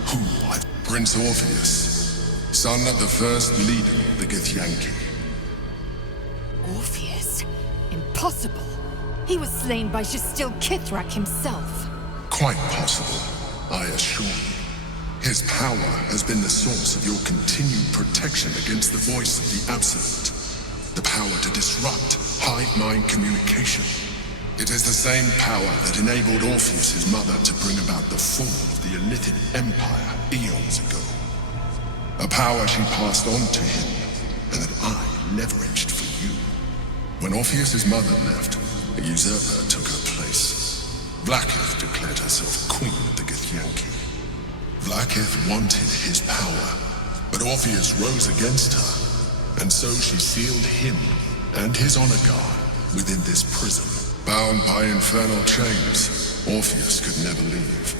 who I... Prince Orpheus, son of the first leader of the Githyanki. Orpheus? Impossible. He was slain by Jastil Kithrak himself. Quite possible, I assure you. His power has been the source of your continued protection against the voice of the Absolute. The power to disrupt hive-mind communication. It is the same power that enabled Orpheus' mother to bring about the fall of the Illithid Empire eons ago. A power she passed on to him, and that I leveraged for you. When Orpheus' mother left, a usurper took her place. Blackith declared herself queen of the Githyanki. Blackith wanted his power, but Orpheus rose against her, and so she sealed him and his honor guard within this prison. Bound by infernal chains, Orpheus could never leave.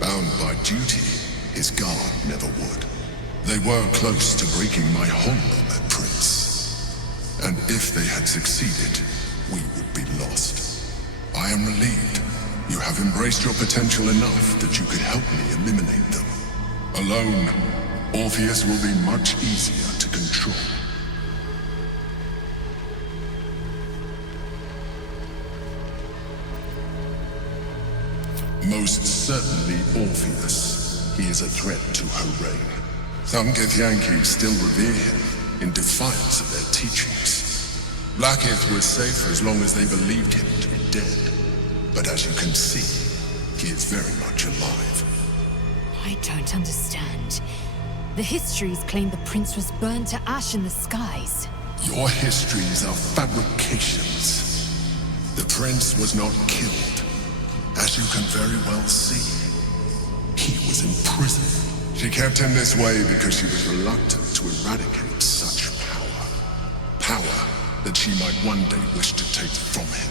Bound by duty, his guard never would. They were close to breaking my hold on that prince. And if they had succeeded, we would be lost. I am relieved. You have embraced your potential enough that you could help me eliminate them. Alone, Orpheus will be much easier to control. Most certainly Orpheus. He is a threat to her reign. Some Githyanki still revere him, in defiance of their teachings. Blackith was safe as long as they believed him to be dead. But as you can see, he is very much alive. I don't understand. The histories claim the prince was burned to ash in the skies. Your histories are fabrications. The prince was not killed. As you can very well see, he was imprisoned. She kept him this way because she was reluctant to eradicate such power. Power that she might one day wish to take from him.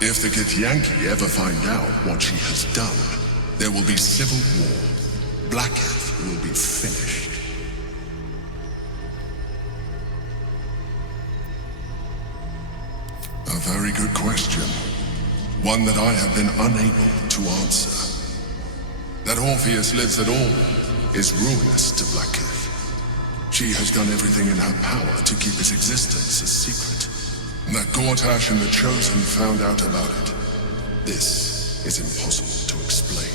If the Githyanki ever find out what she has done, there will be civil war. Blackith will be finished. A very good question. One that I have been unable to answer. That Orpheus lives at all is ruinous to Blackith. She has done everything in her power to keep his existence a secret. And that Gortash and the Chosen found out about it. This is impossible to explain.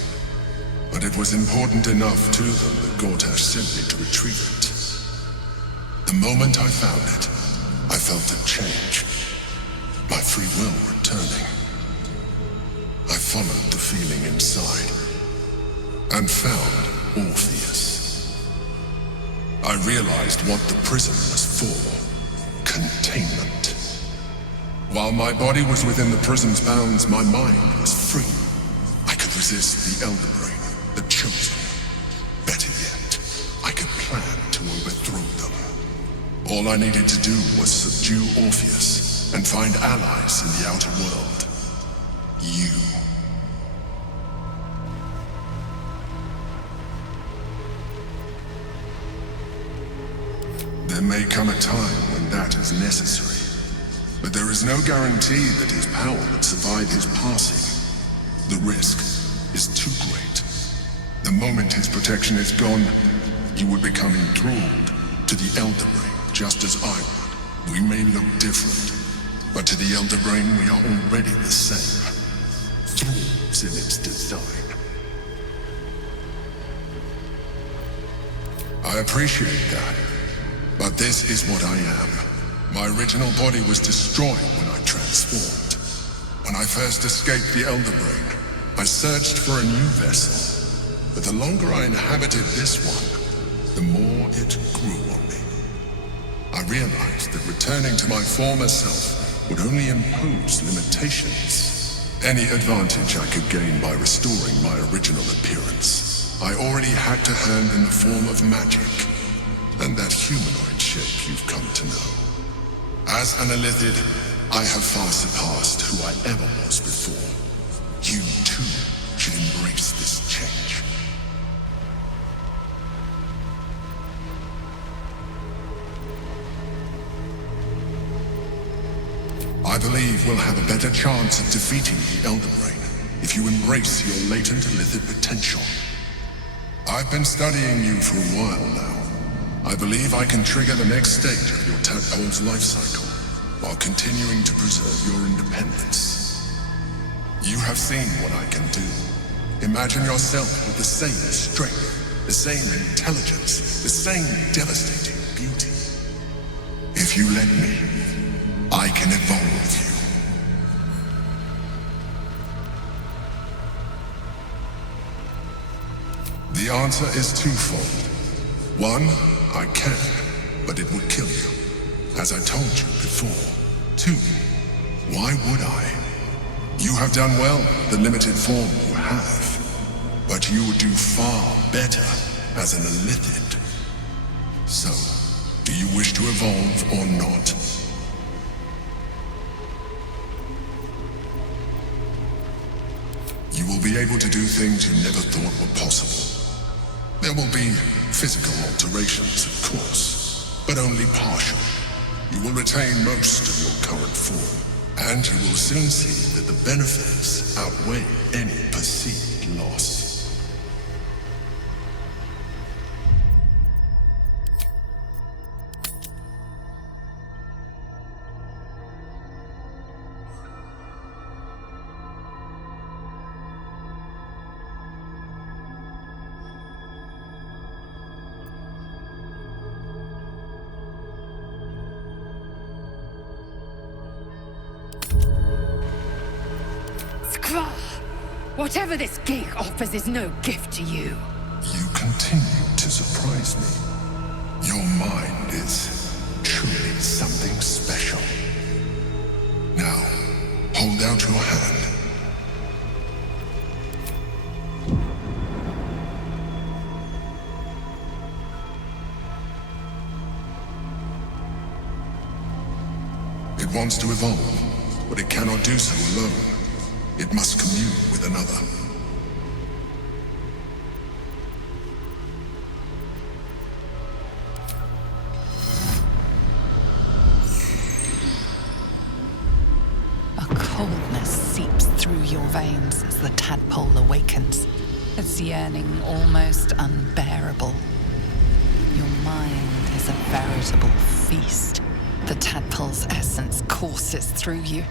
But it was important enough to them that Gortash sent me to retrieve it. The moment I found it, I felt a change. My free will returning. I followed the feeling inside and found Orpheus. I realized what the prison was for. Containment. While my body was within the prison's bounds, my mind was free. I could resist the Elder Brain, the Chosen. Better yet, I could plan to overthrow them. All I needed to do was subdue Orpheus and find allies in the outer world. You. There may come a time when that is necessary, but there is no guarantee that his power would survive his passing. The risk is too great. The moment his protection is gone, you would become enthralled to the Elder Brain, just as I would. We may look different, but to the Elder Brain we are already the same. Thralls in its design. I appreciate that. But this is what I am. My original body was destroyed when I transformed. When I first escaped the Elder Brain, I searched for a new vessel. But the longer I inhabited this one, the more it grew on me. I realized that returning to my former self would only impose limitations. Any advantage I could gain by restoring my original appearance, I already had to hand in the form of magic. And that humanoid shape you've come to know. As an Illithid, I have far surpassed who I ever was before. You too should embrace this change. I believe we'll have a better chance of defeating the Elder Brain if you embrace your latent Illithid potential. I've been studying you for a while now. I believe I can trigger the next stage of your tadpole's life cycle, while continuing to preserve your independence. You have seen what I can do. Imagine yourself with the same strength, the same intelligence, the same devastating beauty. If you let me, I can evolve you. The answer is twofold. One, I can, but it would kill you, as I told you before. Two, why would I? You have done well, the limited form you have, but you would do far better as an Illithid. So, do you wish to evolve or not? You will be able to do things you never thought were possible. There will be physical alterations, of course, but only partial. You will retain most of your current form, and you will soon see that the benefits outweigh any perceived loss. Whatever this gig offers is no gift to you. You continue to surprise me. Your mind is truly something special. Now, hold out your hand. It wants to evolve, but it cannot do so alone. It must commune with another. A coldness seeps through your veins as the tadpole awakens, its yearning almost unbearable. Your mind is a veritable feast. The tadpole's essence courses through you.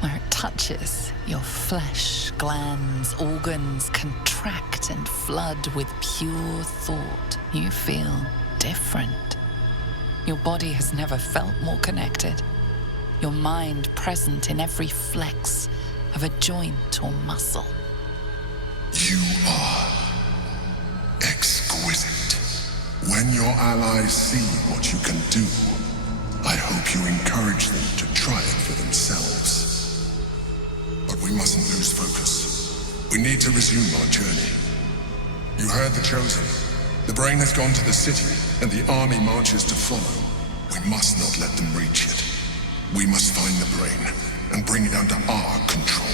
Where it touches, your flesh, glands, organs contract and flood with pure thought. You feel different. Your body has never felt more connected. Your mind present in every flex of a joint or muscle. You are exquisite. When your allies see what you can do, I hope you encourage them to try it for themselves. But we mustn't lose focus. We need to resume our journey. You heard the Chosen. The brain has gone to the city, and the army marches to follow. We must not let them reach it. We must find the brain, and bring it under our control.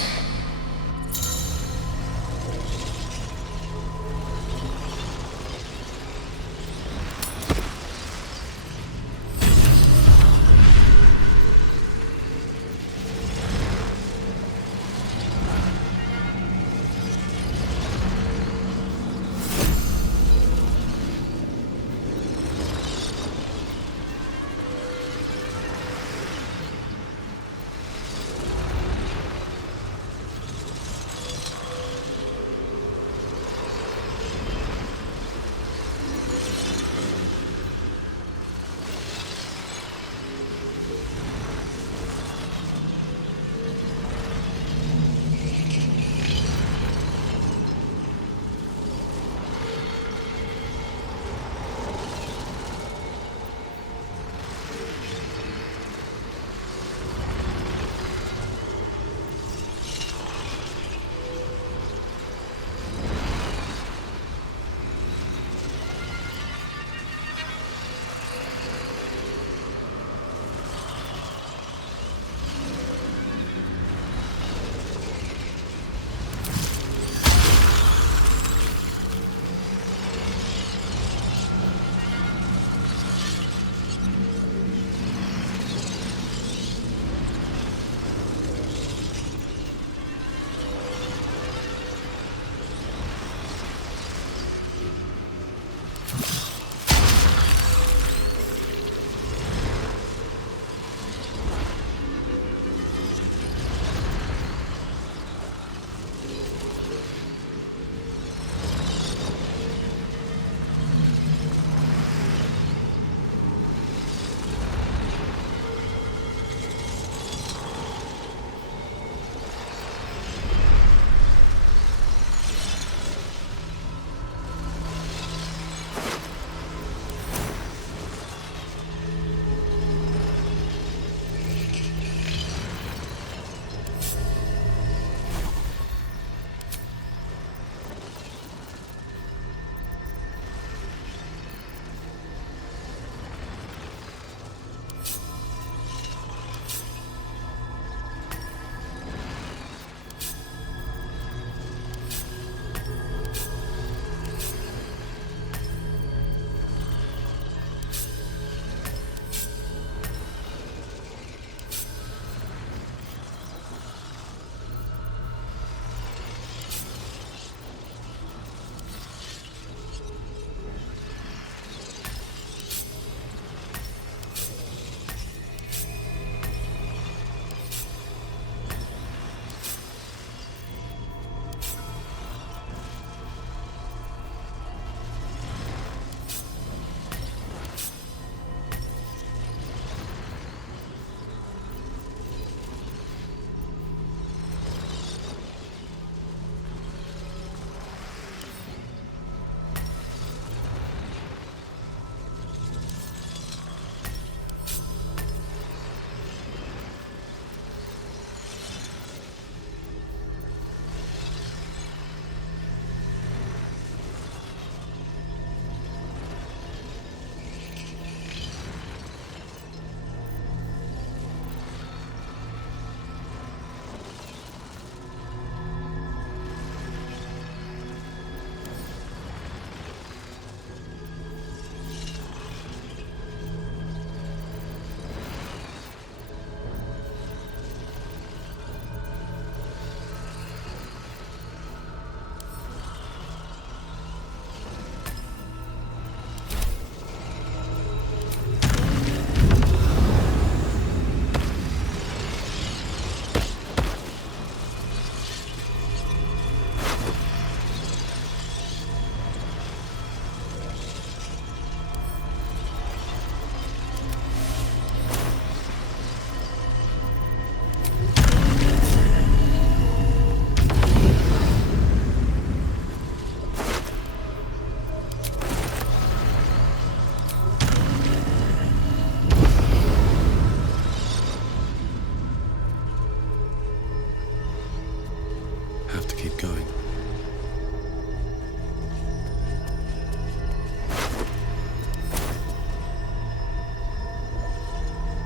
Have to keep going.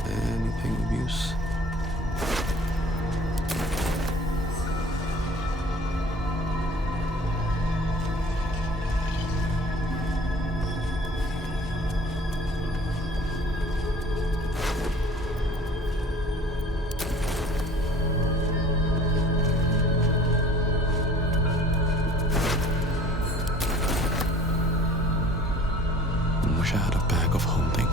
Anything of use? Wish I had a bag of holding.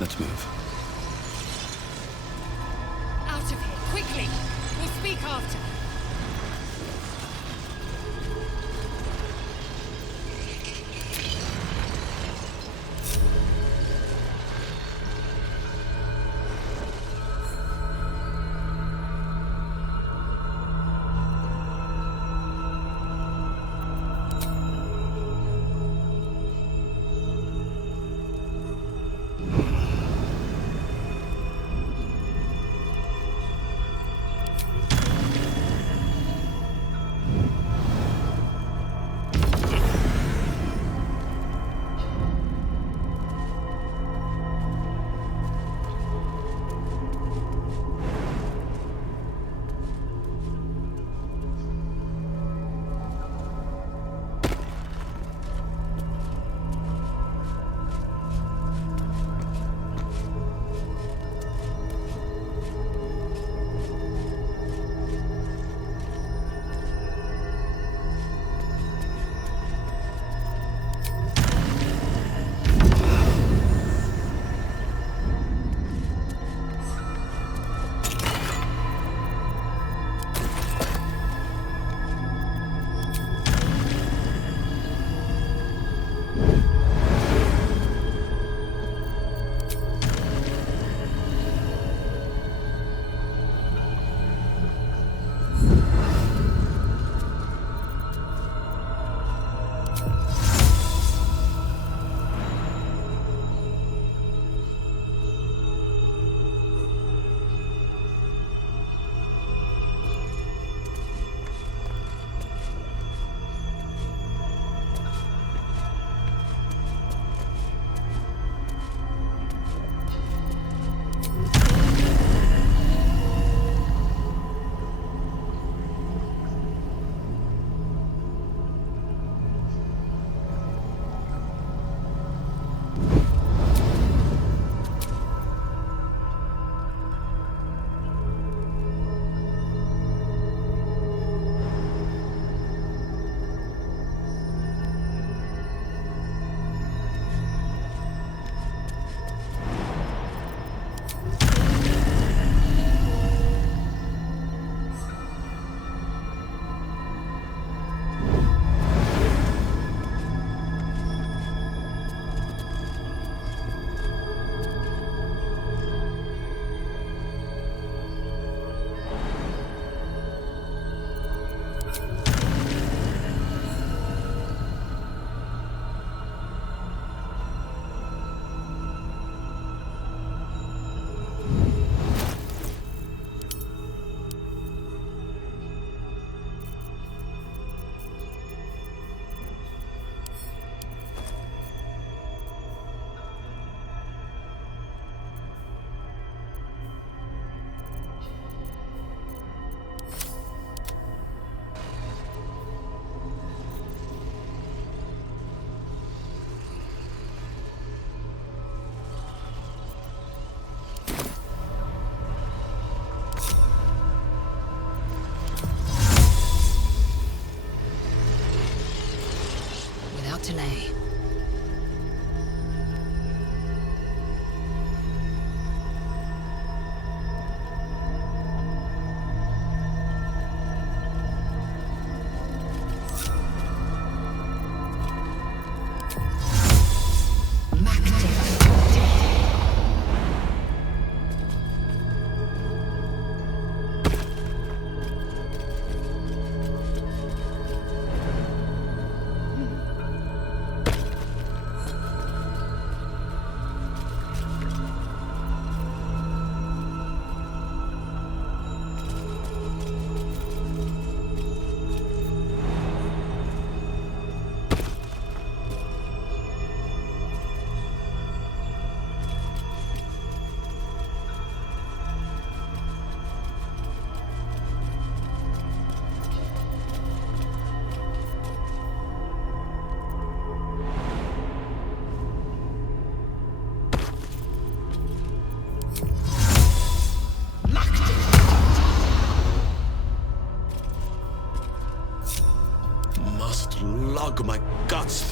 Let's move. Out of here, quickly! We'll speak after.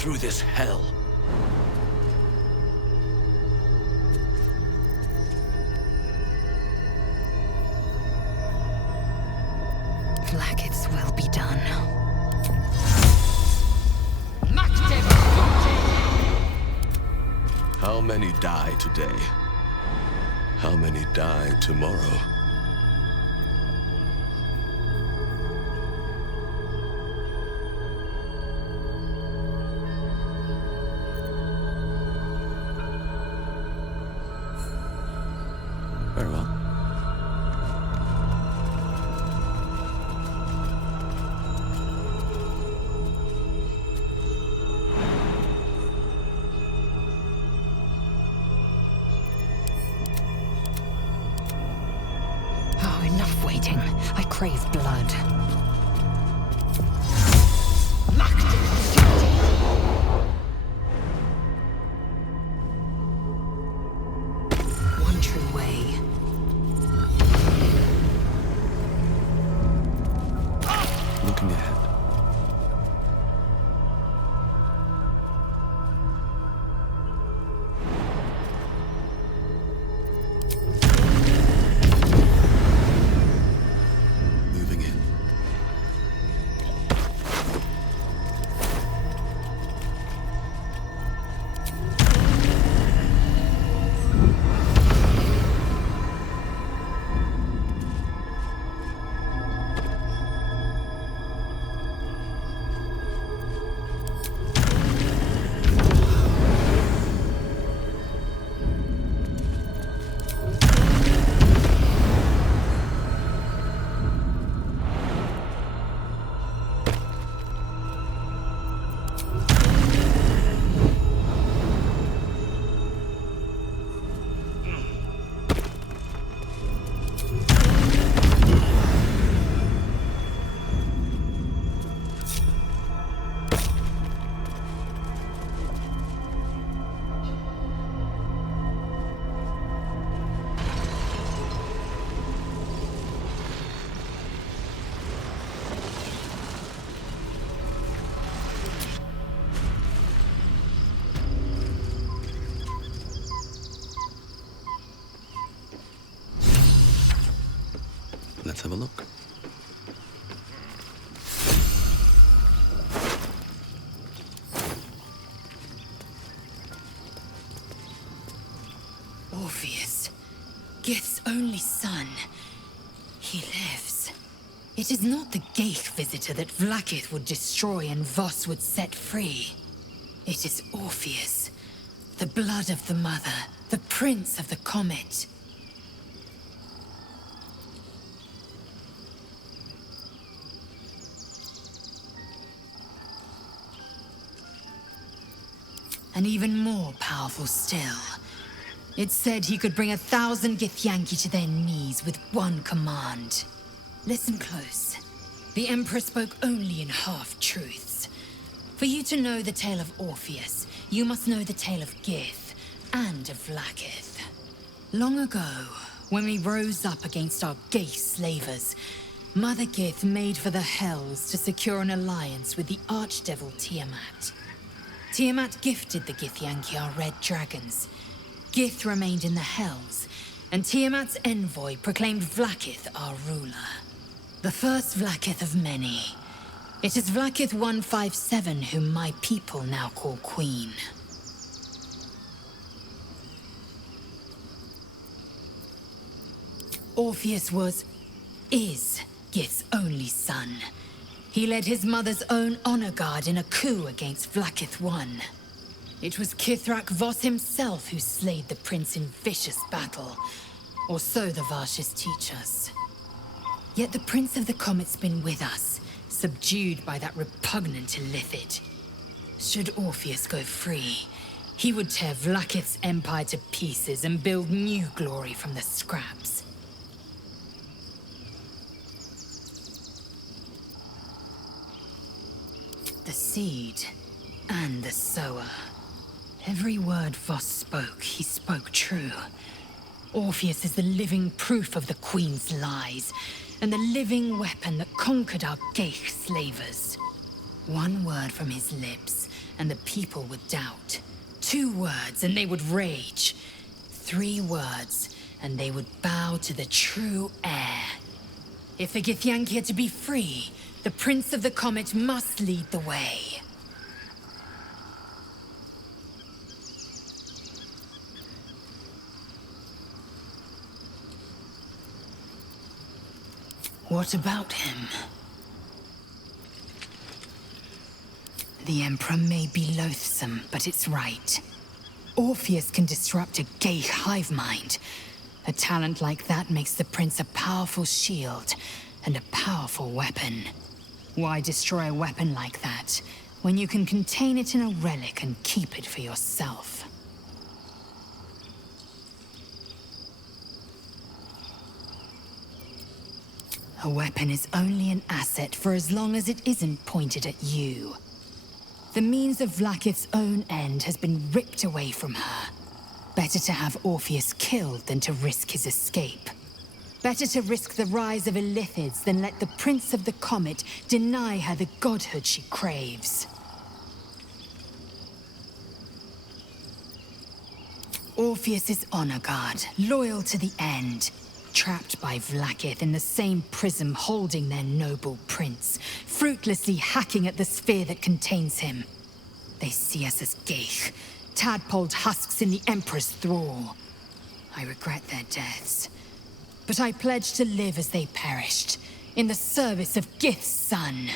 through this hell. Blacketh's will be done. How many die today? How many die tomorrow? Very well. Oh, enough waiting. I crave blood. One true way. Looking ahead. Moving in. Let's have a look. Orpheus, Gith's only son. He lives. It is not the Geich visitor that Vlaakith would destroy and Voss would set free. It is Orpheus, the blood of the mother, the prince of the comet. And even more powerful still. It said he could bring 1,000 Githyanki to their knees with one command. Listen close. The Emperor spoke only in half-truths. For you to know the tale of Orpheus, you must know the tale of Gith and of Vlaakith. Long ago, when we rose up against our Geich slavers, Mother Gith made for the Hells to secure an alliance with the archdevil Tiamat. Tiamat gifted the Githyanki our red dragons. Gith remained in the Hells, and Tiamat's envoy proclaimed Vlaakith our ruler. The first Vlaakith of many. It is Vlaakith 157 whom my people now call Queen. Orpheus is Gith's only son. He led his mother's own honor guard in a coup against Vlaakith I. It was Kithrak Voss himself who slayed the prince in vicious battle, or so the Varshas teach us. Yet the Prince of the Comet's been with us, subdued by that repugnant Illithid. Should Orpheus go free, he would tear Vlaakith's empire to pieces and build new glory from the scraps. The seed and the sower. Every word Voss spoke, he spoke true. Orpheus is the living proof of the Queen's lies, and the living weapon that conquered our Geich slavers. One word from his lips, and the people would doubt. 2 words, and they would rage. 3 words, and they would bow to the true heir. If the Githyanki are to be free, the Prince of the Comet must lead the way. What about him? The Emperor may be loathsome, but it's right. Orpheus can disrupt a gay hive mind. A talent like that makes the Prince a powerful shield and a powerful weapon. Why destroy a weapon like that, when you can contain it in a relic and keep it for yourself? A weapon is only an asset for as long as it isn't pointed at you. The means of Vlaakith's own end has been ripped away from her. Better to have Orpheus killed than to risk his escape. Better to risk the rise of Illithids than let the Prince of the Comet deny her the godhood she craves. Orpheus is honor guard, loyal to the end. Trapped by Vlaakith in the same prism holding their noble prince, fruitlessly hacking at the sphere that contains him. They see us as geich, tadpoled husks in the Emperor's thrall. I regret their deaths, but I pledge to live as they perished, in the service of Gith's son.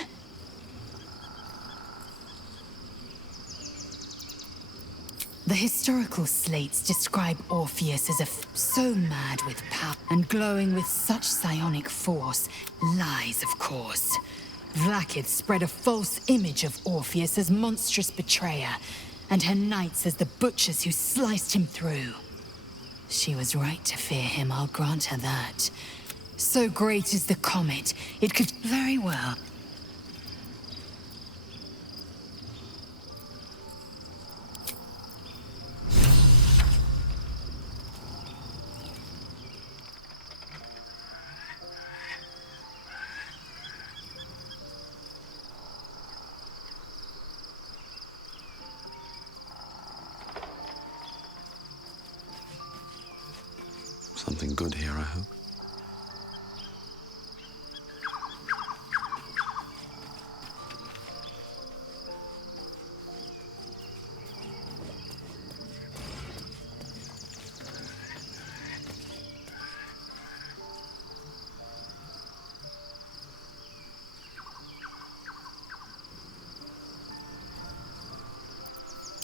The historical slates describe Orpheus as so mad with power and glowing with such psionic force. Lies, of course. Vlaakith spread a false image of Orpheus as monstrous betrayer, and her knights as the butchers who sliced him through. She was right to fear him, I'll grant her that. So great is the comet, it could very well. Something good here, I hope.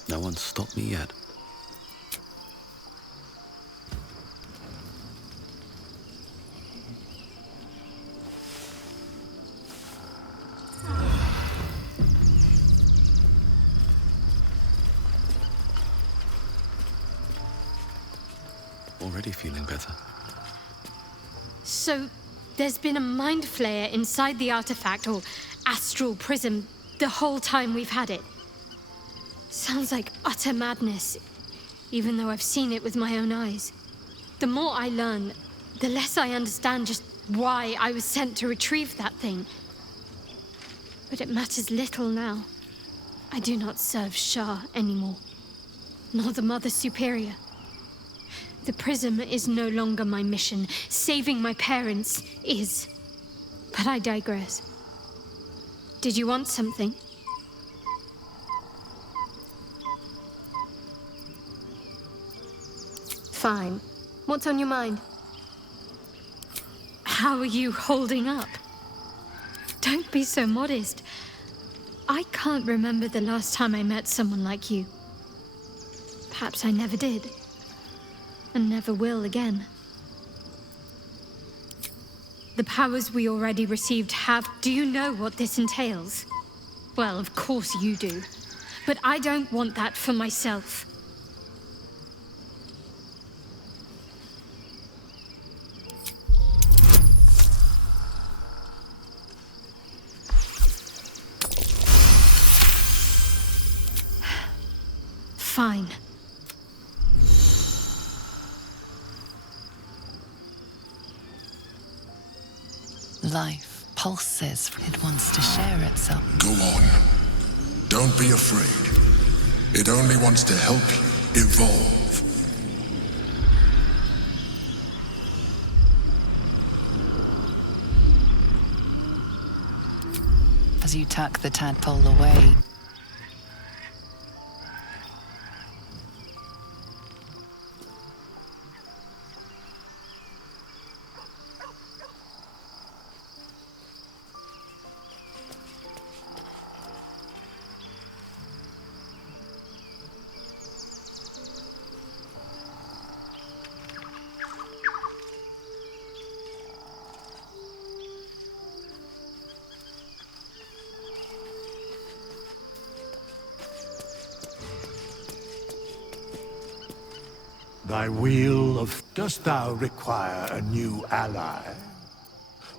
No one's stopped me yet. Already feeling better. So, there's been a mind flayer inside the artifact, or astral prism, the whole time we've had it. Sounds like utter madness, even though I've seen it with my own eyes. The more I learn, the less I understand just why I was sent to retrieve that thing. But it matters little now. I do not serve Shah anymore, nor the Mother Superior. The prism is no longer my mission. Saving my parents is. But I digress. Did you want something? Fine. What's on your mind? How are you holding up? Don't be so modest. I can't remember the last time I met someone like you. Perhaps I never did. And never will again. The powers we already received have... Do you know what this entails? Well, of course you do. But I don't want that for myself. Fine. Life pulses. It wants to share itself. Go on. Don't be afraid. It only wants to help you evolve. As you tuck the tadpole away, Thy wheel of... Dost thou require a new ally?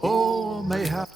Or mayhap...